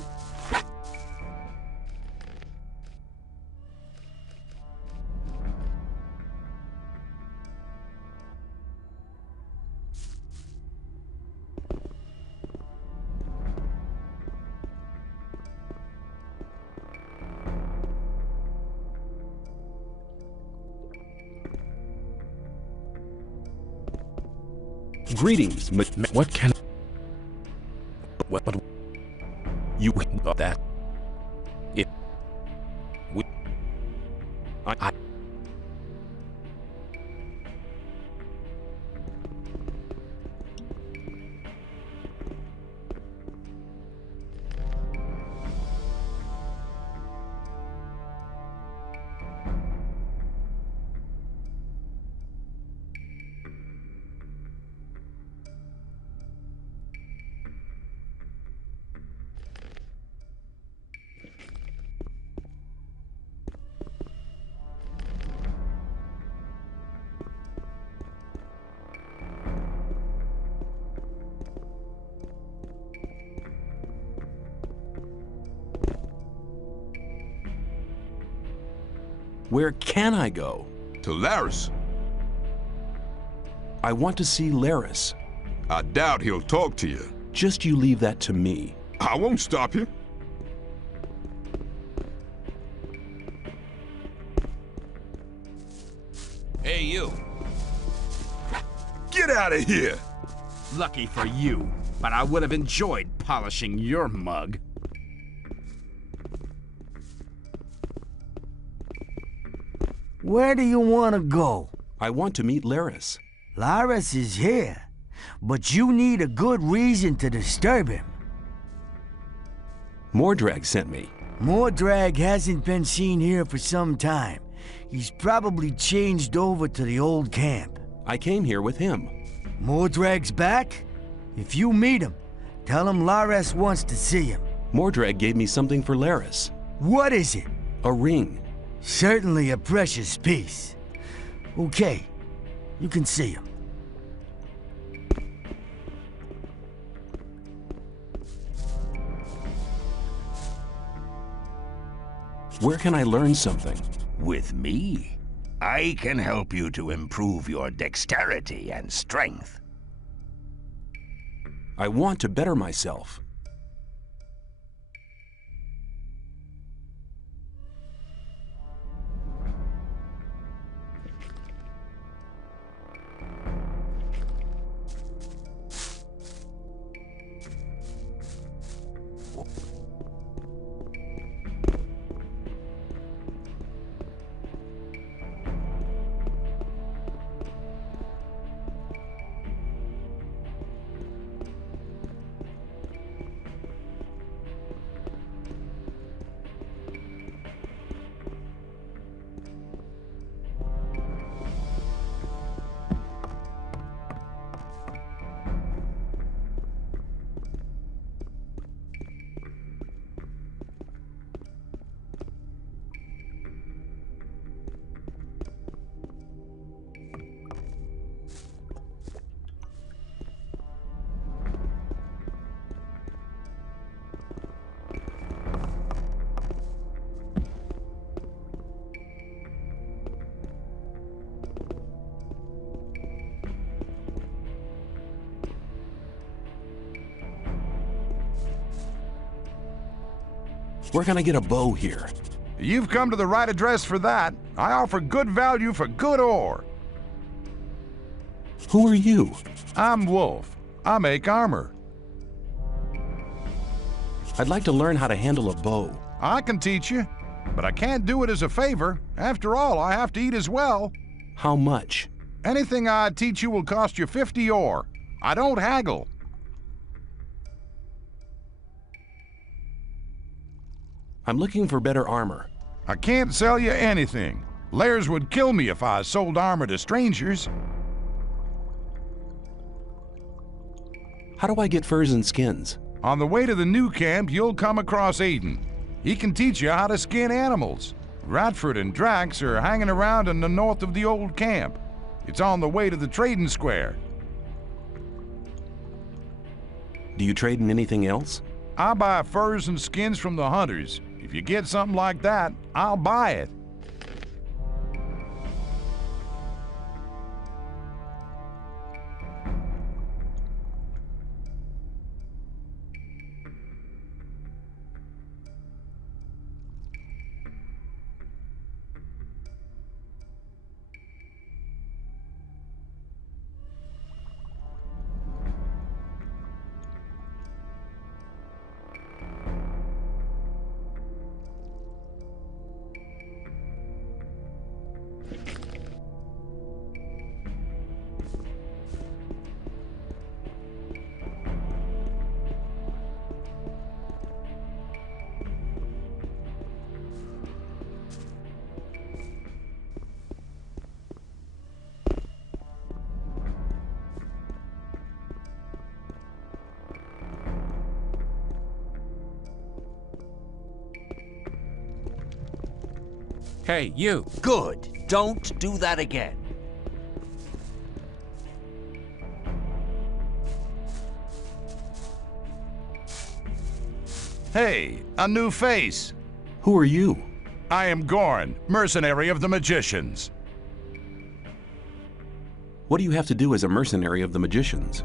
Greetings, what can... What you that... If... We... I... Where can I go? To Laris. I want to see Laris. I doubt he'll talk to you. Just you leave that to me. I won't stop you. Hey, you! Get out of here! Lucky for you, but I would have enjoyed polishing your mug. Where do you want to go? I want to meet Laris. Laris is here, but you need a good reason to disturb him. Mordrag sent me. Mordrag hasn't been seen here for some time. He's probably changed over to the old camp. I came here with him. Mordrag's back? If you meet him, tell him Lares wants to see him. Mordrag gave me something for Lares. What is it? A ring. Certainly a precious piece. Okay, you can see him. Where can I learn something? With me, I can help you to improve your dexterity and strength. I want to better myself. Where can I get a bow here? You've come to the right address for that. I offer good value for good ore. Who are you? I'm Wolf. I make armor. I'd like to learn how to handle a bow. I can teach you, but I can't do it as a favor. After all, I have to eat as well. How much? Anything I teach you will cost you 50 ore. I don't haggle. I'm looking for better armor. I can't sell you anything. Lairs would kill me if I sold armor to strangers. How do I get furs and skins? On the way to the new camp, you'll come across Aiden. He can teach you how to skin animals. Radford and Drax are hanging around in the north of the old camp. It's on the way to the trading square. Do you trade in anything else? I buy furs and skins from the hunters. If you get something like that, I'll buy it. Hey, you. Good. Don't do that again. Hey, a new face. Who are you? I am Gorn, mercenary of the magicians. What do you have to do as a mercenary of the magicians?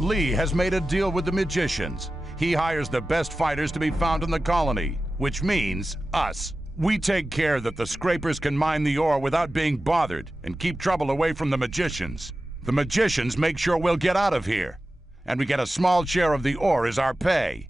Lee has made a deal with the magicians. He hires the best fighters to be found in the colony, which means us. We take care that the scrapers can mine the ore without being bothered and keep trouble away from the magicians. The magicians make sure we'll get out of here, and we get a small share of the ore as our pay.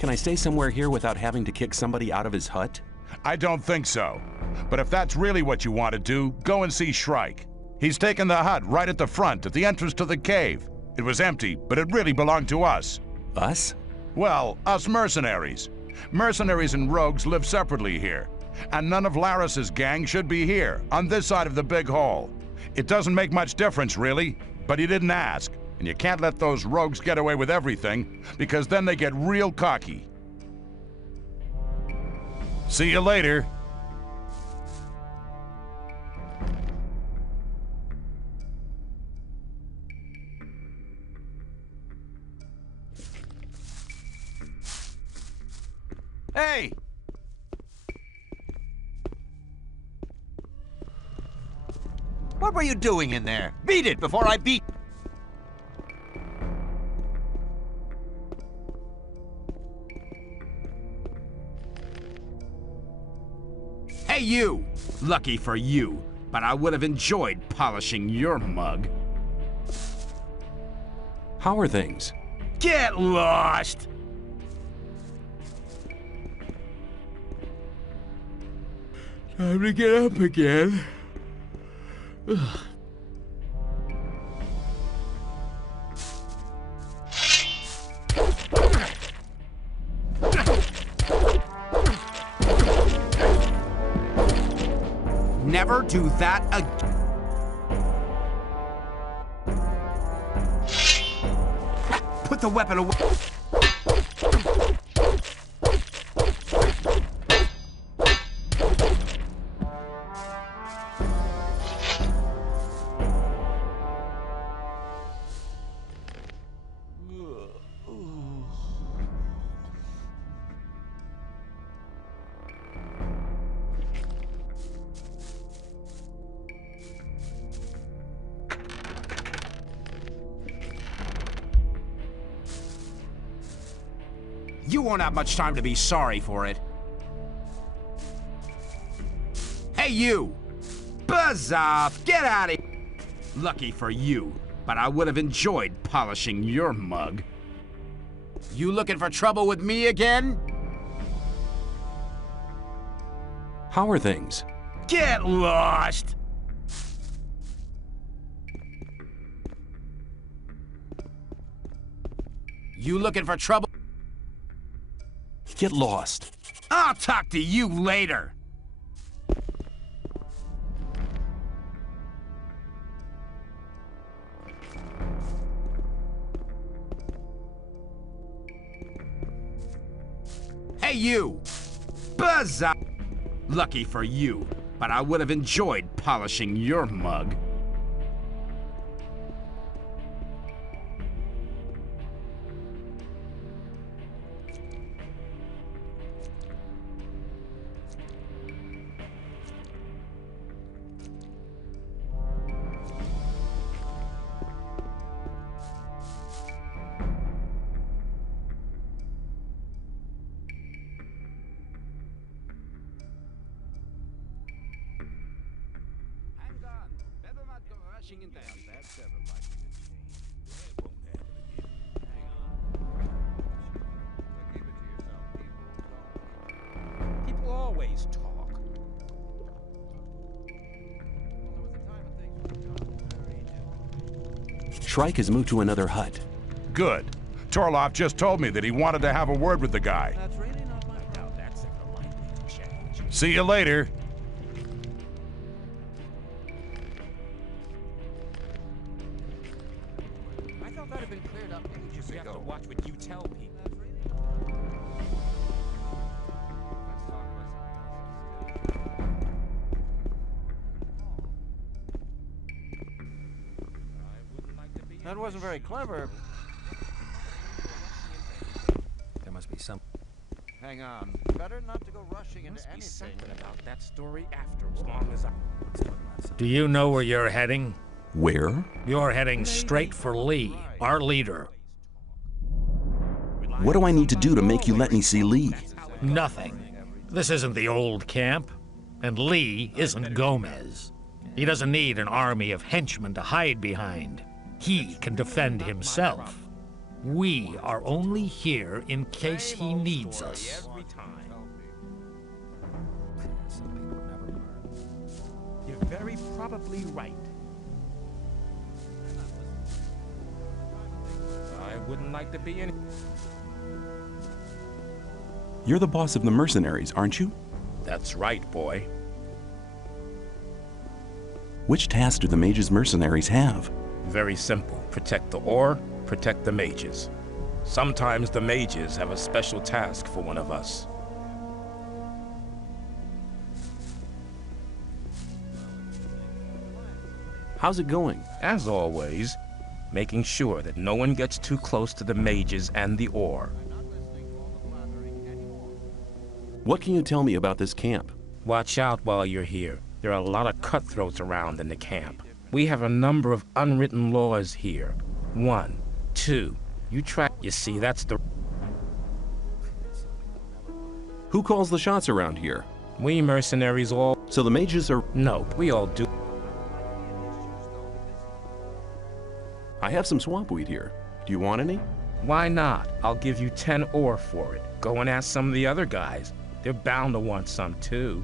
Can I stay somewhere here without having to kick somebody out of his hut? I don't think so. But if that's really what you want to do, go and see Shrike. He's taken the hut right at the front, at the entrance to the cave. It was empty, but it really belonged to us. Us? Well, us mercenaries. Mercenaries and rogues live separately here. And none of Laris's gang should be here, on this side of the big hole. It doesn't make much difference, really, but he didn't ask. And you can't let those rogues get away with everything, because then they get real cocky. See you later. Hey! What were you doing in there? Beat it before I beat... Hey, you! Lucky for you, but I would have enjoyed polishing your mug. How are things? Get lost! Time to get up again. Ugh. Never do that again. Put the weapon away. You won't have much time to be sorry for it. Hey, you! Buzz off! Get out of here! Lucky for you, but I would have enjoyed polishing your mug. You looking for trouble with me again? How are things? Get lost! You looking for trouble? Get lost. I'll talk to you later. Hey, you! Buzz up! Lucky for you, but I would have enjoyed polishing your mug. People always talk. Shrike has moved to another hut. Good. Torloff just told me that he wanted to have a word with the guy. That's really not my doubt. That's likely to change. See you later. I thought that had been cleared up ages ago. You have to watch what you tell people. That wasn't very clever. There must be some... Hang on. Better not to go rushing into anything. Something about that story after, as long as I... Do you know where you're heading? Where? You're heading straight for Lee, our leader. What do I need to do to make you let me see Lee? Nothing. This isn't the old camp, and Lee isn't Gomez. He doesn't need an army of henchmen to hide behind. He can defend himself. We are only here in case he needs us. Every time. Some people never learn. You're very probably right. I wouldn't like to be in... You're the boss of the mercenaries, aren't you? That's right, boy. Which task do the Mage's mercenaries have? Very simple. Protect the ore, protect the mages. Sometimes the mages have a special task for one of us. How's it going? As always, making sure that no one gets too close to the mages and the ore. What can you tell me about this camp? Watch out while you're here. There are a lot of cutthroats around in the camp. We have a number of unwritten laws here. 1, 2, you see, that's the... Who calls the shots around here? We mercenaries all... So the mages are... No, we all do. I have some swampweed here. Do you want any? Why not? I'll give you 10 ore for it. Go and ask some of the other guys. They're bound to want some too.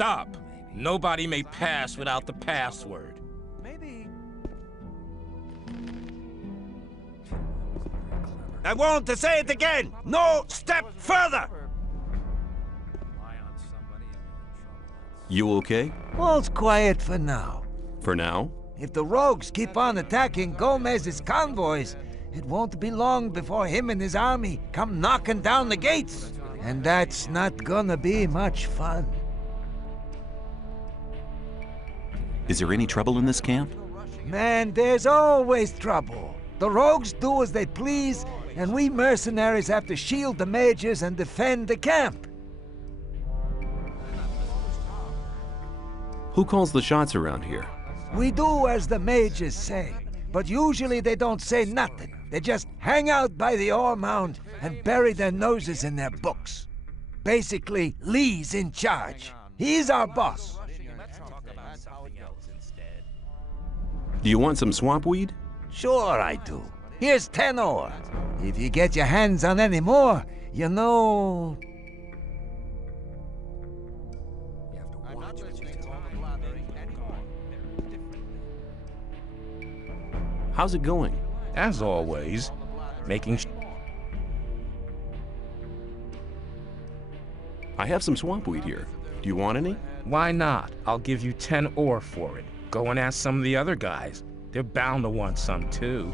Stop! Nobody may pass without the password. I want to say it again! No step further! You okay? All's quiet for now. For now? If the rogues keep on attacking Gomez's convoys, it won't be long before him and his army come knocking down the gates. And that's not gonna be much fun. Is there any trouble in this camp? Man, there's always trouble. The rogues do as they please, and we mercenaries have to shield the mages and defend the camp. Who calls the shots around here? We do as the mages say, but usually they don't say nothing. They just hang out by the ore mound and bury their noses in their books. Basically, Lee's in charge. He's our boss. Do you want some swampweed? Sure I do. Here's 10 ore. If you get your hands on any more, you know... How's it going? As always, making I have some swampweed here. Do you want any? Why not? I'll give you 10 ore for it. Go and ask some of the other guys. They're bound to want some too.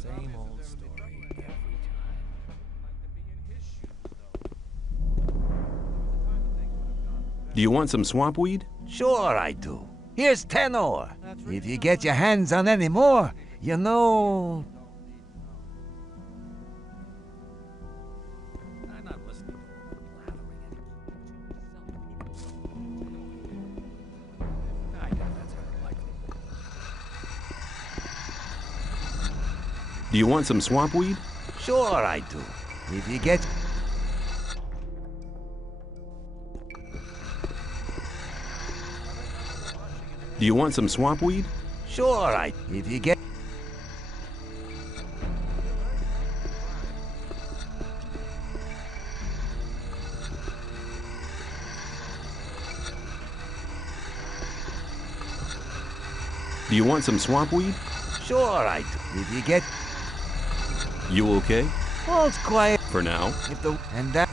Same old story every Do you want some swampweed? Sure I do. Here's 10 ore. If you get your hands on any more, you know... Do you want some swampweed? Sure I do. If you get... Do you want some swampweed? Sure I... If you get... Do you want some swampweed? Sure I do. If you get... You okay? All's quiet. For now. If the... And that...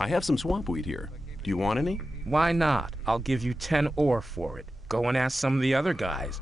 I have some swampweed here. Do you want any? Why not? I'll give you 10 ore for it. Go and ask some of the other guys.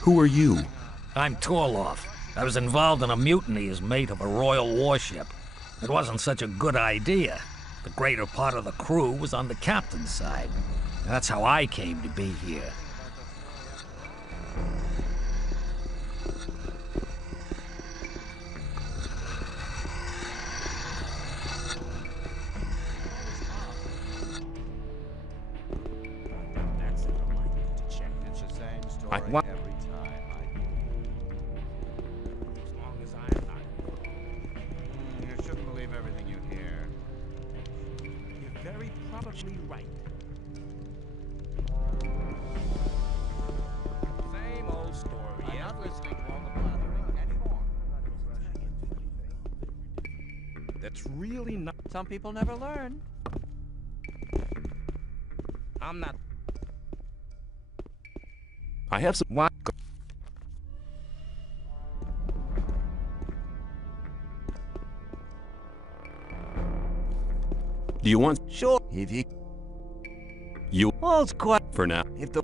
Who are you? I'm Torloff. I was involved in a mutiny as mate of a royal warship. It wasn't such a good idea. The greater part of the crew was on the captain's side. That's how I came to be here. What? You shouldn't believe everything you hear. You're very probably right. Same old story. I'm not listening to all the blathering anymore. That's really not. Some people never learn. I'm not. I have some. What? Do you want? Sure. If you. Well, it's quite. For now. If the.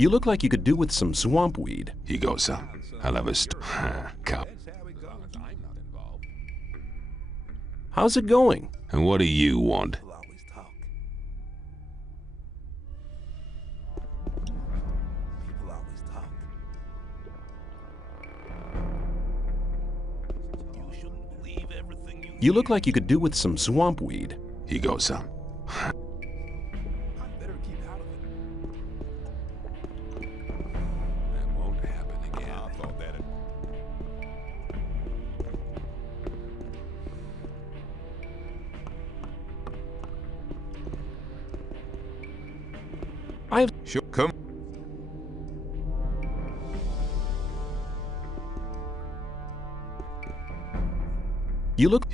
You look like you could do with some swampweed. He goes, son. I'll have a come. How's it going? And what do you want? You look like you could do with some swampweed. He goes, son. I've sure come. You look.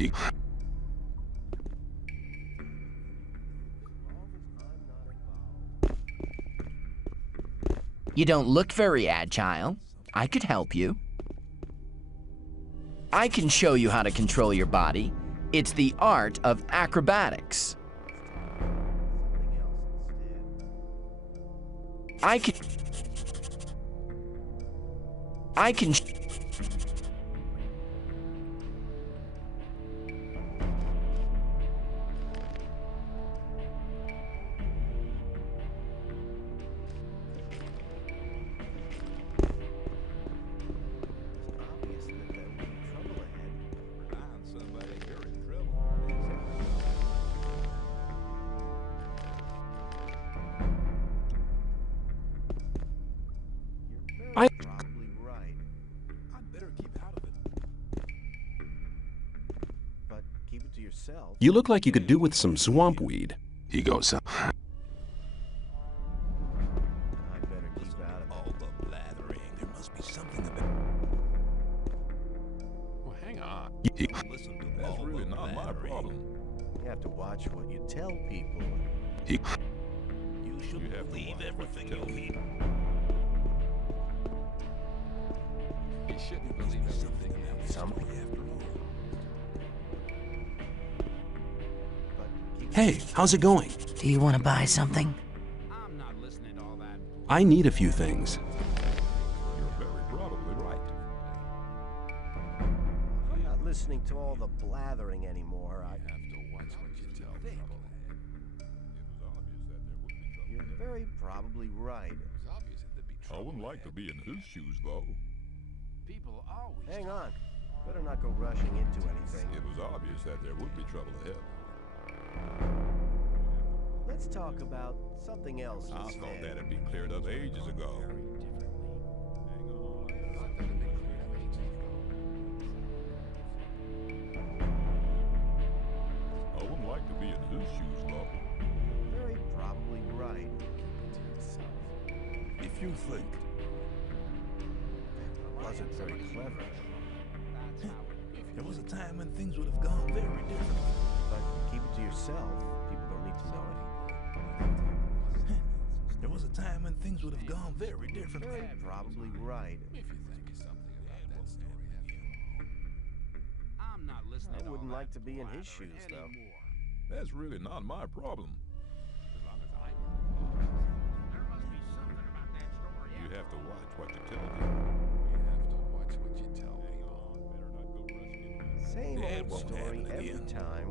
You don't look very agile. I could help you. I can show you how to control your body. It's the art of acrobatics. I can You look like you could do with some swampweed. He goes, son. I better keep out of all the blathering. There must be something about. Well, hang on. Listen to that's really not my problem. You have to watch what you tell people. You shouldn't believe everything you hear. You shouldn't believe everything. Something after all. Hey, how's it going? Do you want to buy something? I'm not listening to all that. I need a few things. You're very probably right. I'm not listening to all the blathering anymore. I have to watch what you tell people. You're very probably right. It was obvious that there'd be I trouble. wouldn't like to be in his shoes, though. People always. Hang on. Better not go rushing into anything. It was obvious that there would be trouble ahead. Let's talk about something else I instead. thought that had been cleared up ages ago. I wouldn't like to be in his shoes, though. Very probably right. If you think. Wasn't very clever. There was a time when things would have gone very different. But keep it to yourself. People don't need to know it. There was a time when things would have gone very different. You're probably right. I'm not listening. I wouldn't like to be in his shoes, though. That's really not my problem. You have to watch what you tell people. Same old story every time.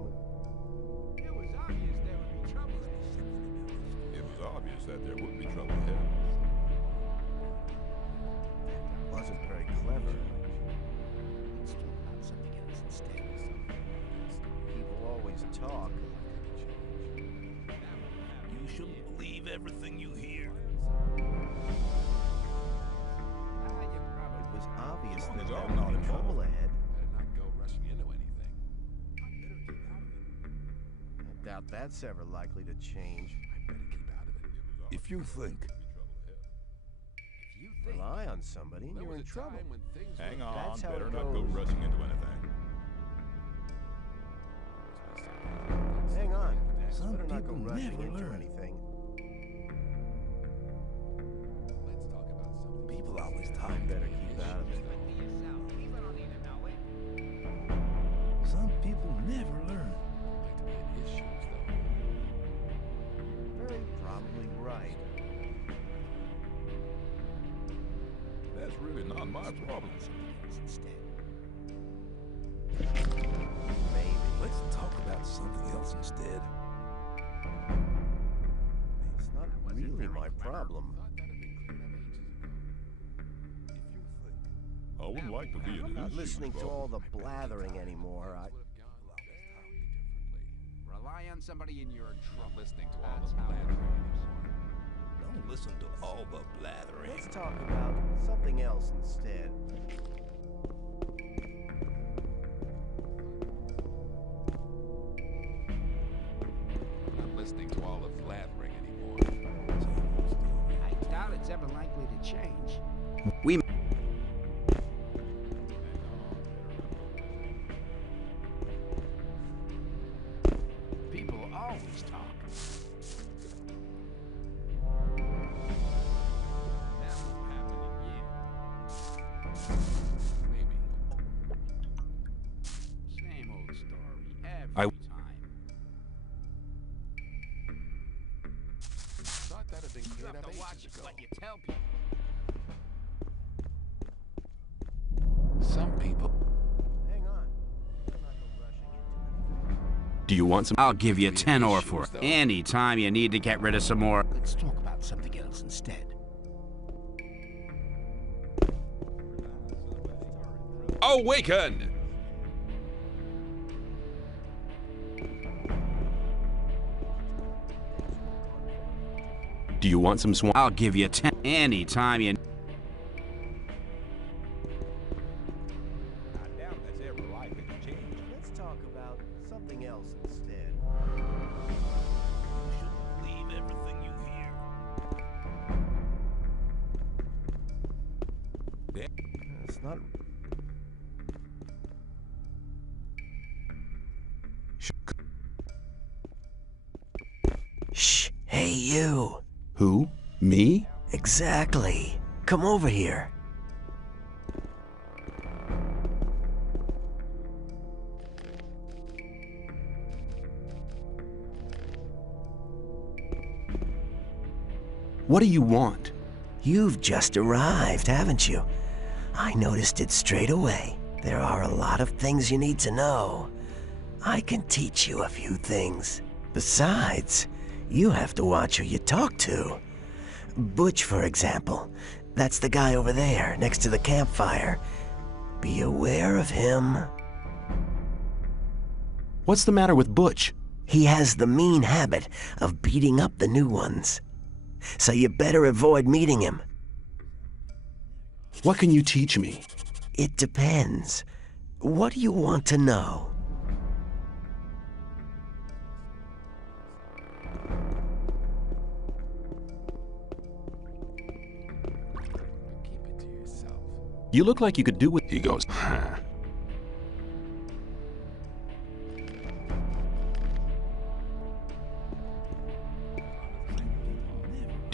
It was obvious that there would be trouble ahead. Wasn't very clever. People always talk. You shouldn't believe everything you hear. It was obvious that As there I'm would not be involved. trouble ahead. I doubt that's ever likely to change. If you think. Rely on somebody and you're in trouble. Hang on, That's how better it not go goes. rushing into anything. Hang on. Some Better not go people rushing never into learn. anything. People always talk. Better keep out of it. Some people never learn. Very probably right. That's really not my problem. Maybe. Let's talk about something else instead. It's not really my problem. I wouldn't like to be in I'm not his listening shoes, to Bob. all the blathering anymore. Rely on somebody in your trouble. Listening to Don't listen to all the blathering. Let's talk about something else instead. Not listening to all the blathering anymore. I doubt it's ever likely to change. People always talk. That won't happen again. Maybe. Same old story every time. Thought that had been You cleared have up to watch ages ago. what you tell people. Some people. Hang on. Better not go rushing into anything. Do you want some? I'll give you 10 ore for it. Any time you need to get rid of some more. Let's talk about something else instead. Awaken! Do you want some swamp? I'll give you 10 any time you. I doubt that's ever likely to change. Let's talk about something else instead. You shouldn't believe everything you hear. It's not. Shh. Hey, you. Who? Me? Exactly. Come over here. What do you want? You've just arrived, haven't you? I noticed it straight away. There are a lot of things you need to know. I can teach you a few things. Besides, you have to watch who you talk to. Butch, for example. That's the guy over there, next to the campfire. Be aware of him. What's the matter with Butch? He has the mean habit of beating up the new ones. So you better avoid meeting him. What can you teach me? It depends. What do you want to know? You look like you could do with. He goes, huh.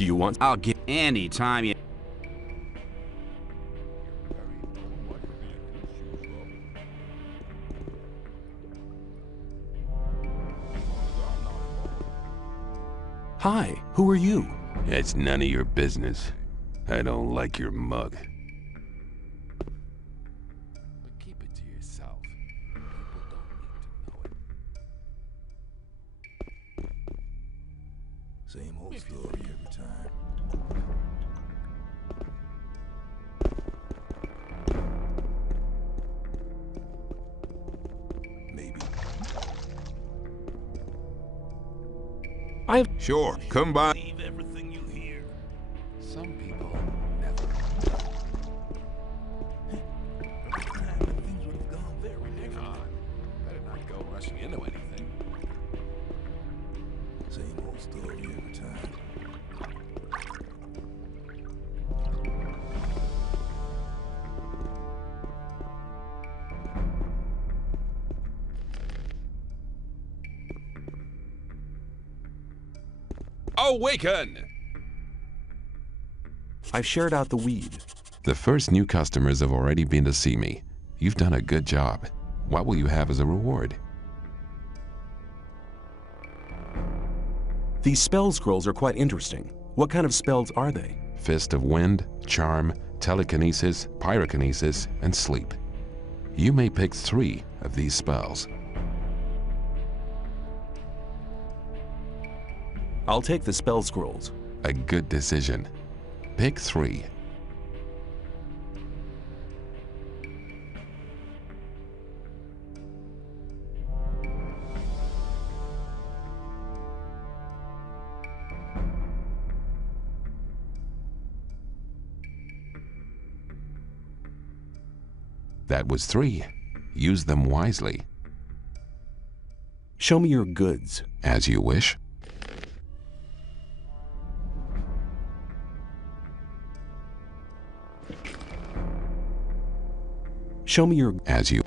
you want? I'll give any time you... Hi, who are you? It's none of your business. I don't like your mug. But keep it to yourself. People don't need to know it. Same old story every time. Maybe. Sure, come by. Believe everything you hear. Some people never. Things would have gone very different. Better not go rushing into anything. Same old story every time. Awaken! I've shared out the weed. The first new customers have already been to see me. You've done a good job. What will you have as a reward? These spell scrolls are quite interesting. What kind of spells are they? Fist of Wind, Charm, Telekinesis, Pyrokinesis, and Sleep. You may pick 3 of these spells. I'll take the spell scrolls. A good decision. Pick 3. That was 3. Use them wisely. Show me your goods. As you wish. Show me your... As you...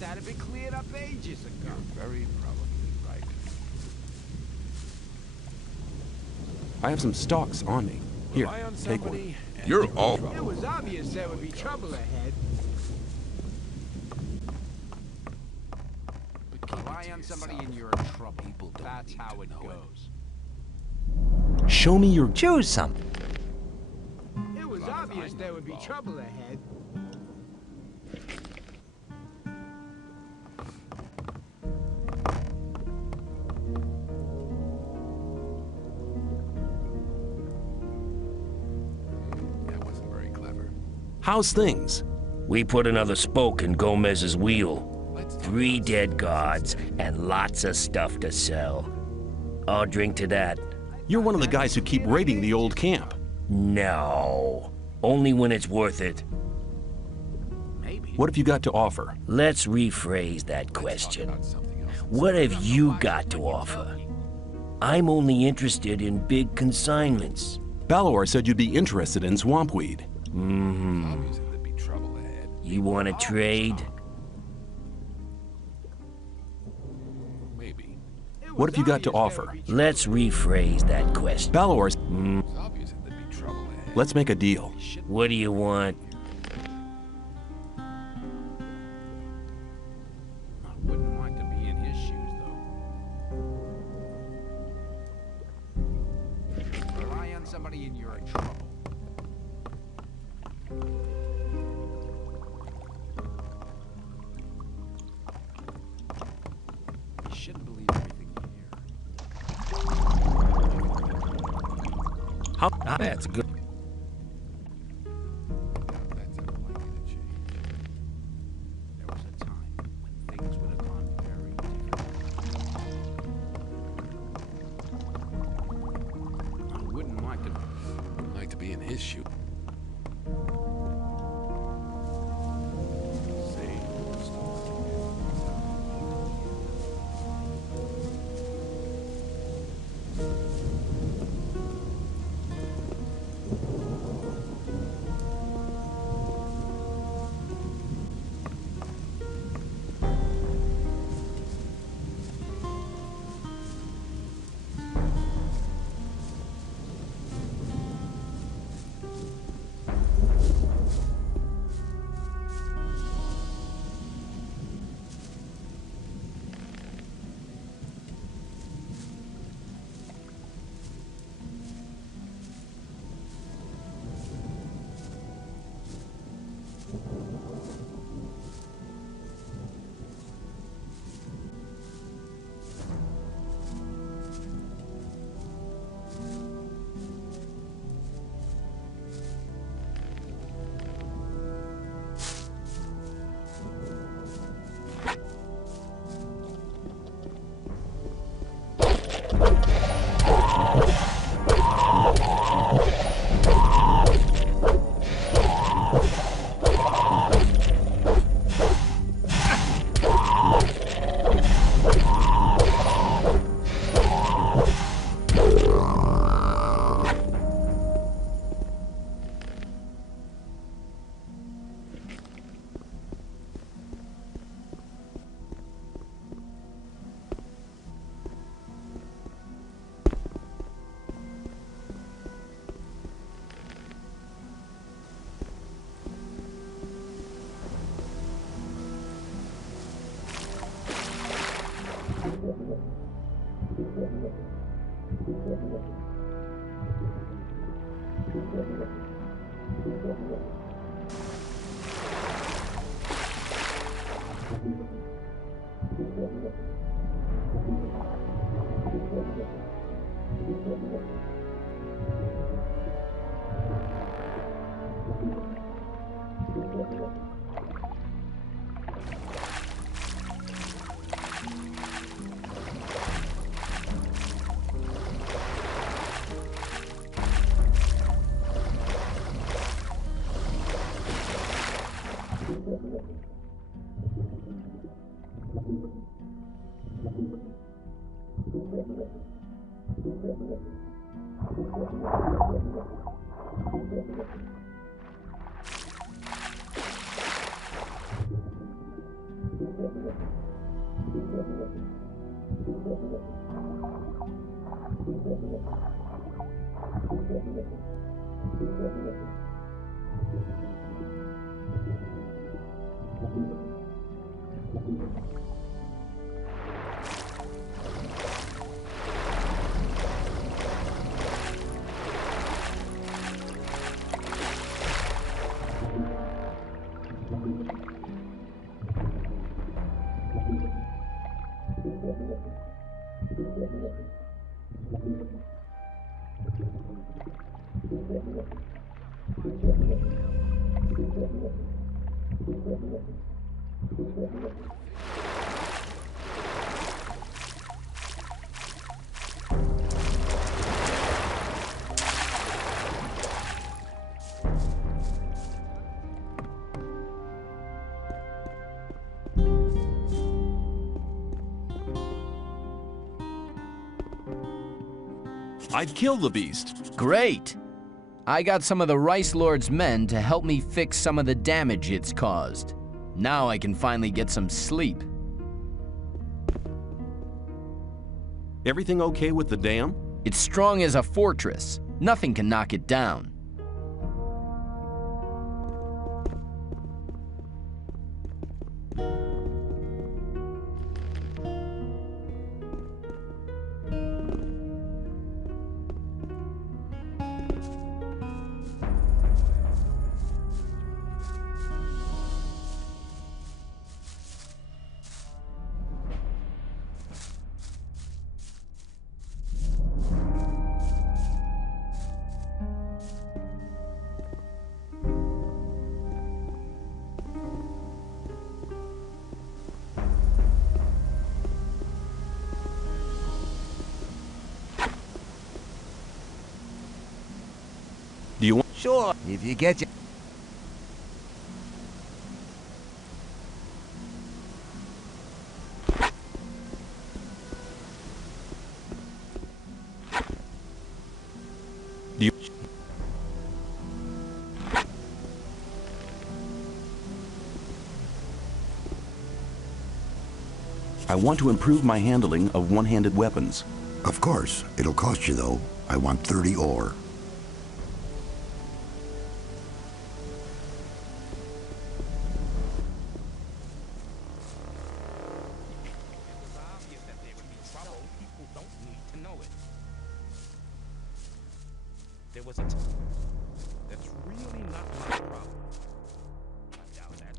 That had been cleared up ages ago. You're very probably right. I have some stocks on me. Here, take one. You're all... It was obvious there would be trouble ahead. Rely on somebody and you're in trouble. That's how it goes. Show me your... Choose some. It was obvious there would be trouble ahead. How's things? We put another spoke in Gomez's wheel. 3 dead gods and lots of stuff to sell. I'll drink to that. You're one of the guys who keep raiding the old camp. No. Only when it's worth it. What have you got to offer? Let's rephrase that question. What have you got to offer? I'm only interested in big consignments. Balor said you'd be interested in Swampweed. You want to trade? Maybe. What have you got to offer? Let's rephrase that question. Balor. Let's make a deal. What do you want? I wouldn't like to be in his shoes, though. Rely on somebody and you're in trouble. You shouldn't believe everything you hear. That's good. Wouldn't like to be in his shoe. I'd kill the beast. Great! I got some of the Rice Lord's men to help me fix some of the damage it's caused. Now I can finally get some sleep. Everything okay with the dam? It's strong as a fortress. Nothing can knock it down. Sure, if you get your... I want to improve my handling of one-handed weapons. Of course. It'll cost you, though. I want 30 ore. There was a time. That's really not my problem. I doubt that.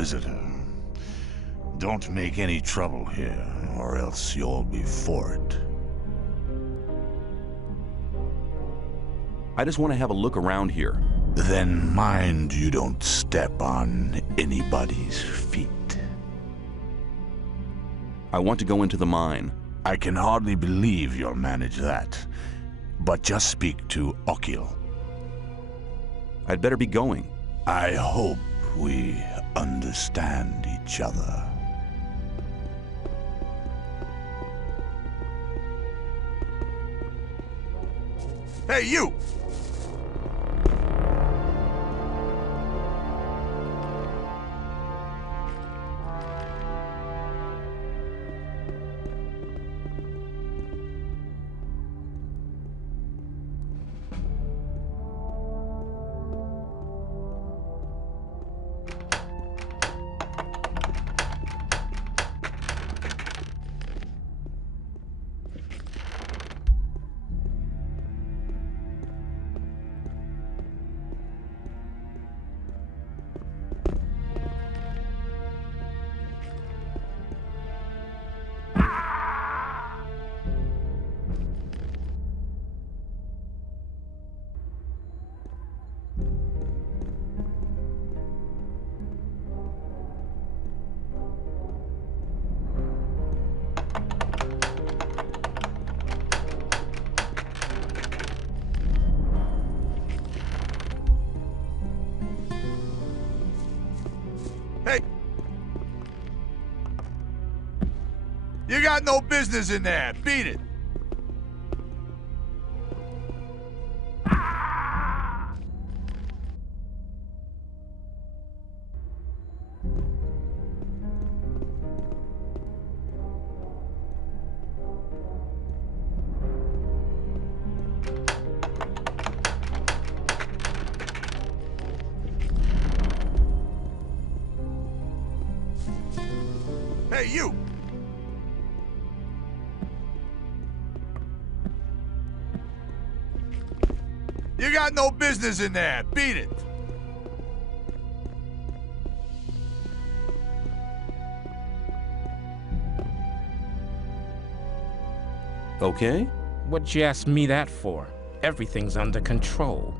visitor. Don't make any trouble here, or else you'll be for it. I just want to have a look around here. Then mind you don't step on anybody's feet. I want to go into the mine. I can hardly believe you'll manage that. But just speak to Okil. I'd better be going. I hope we understand each other. Hey, you! Hey! You got no business in there. Beat it. Hey, you! You got no business in there. Beat it. Okay? What'd you ask me that for? Everything's under control.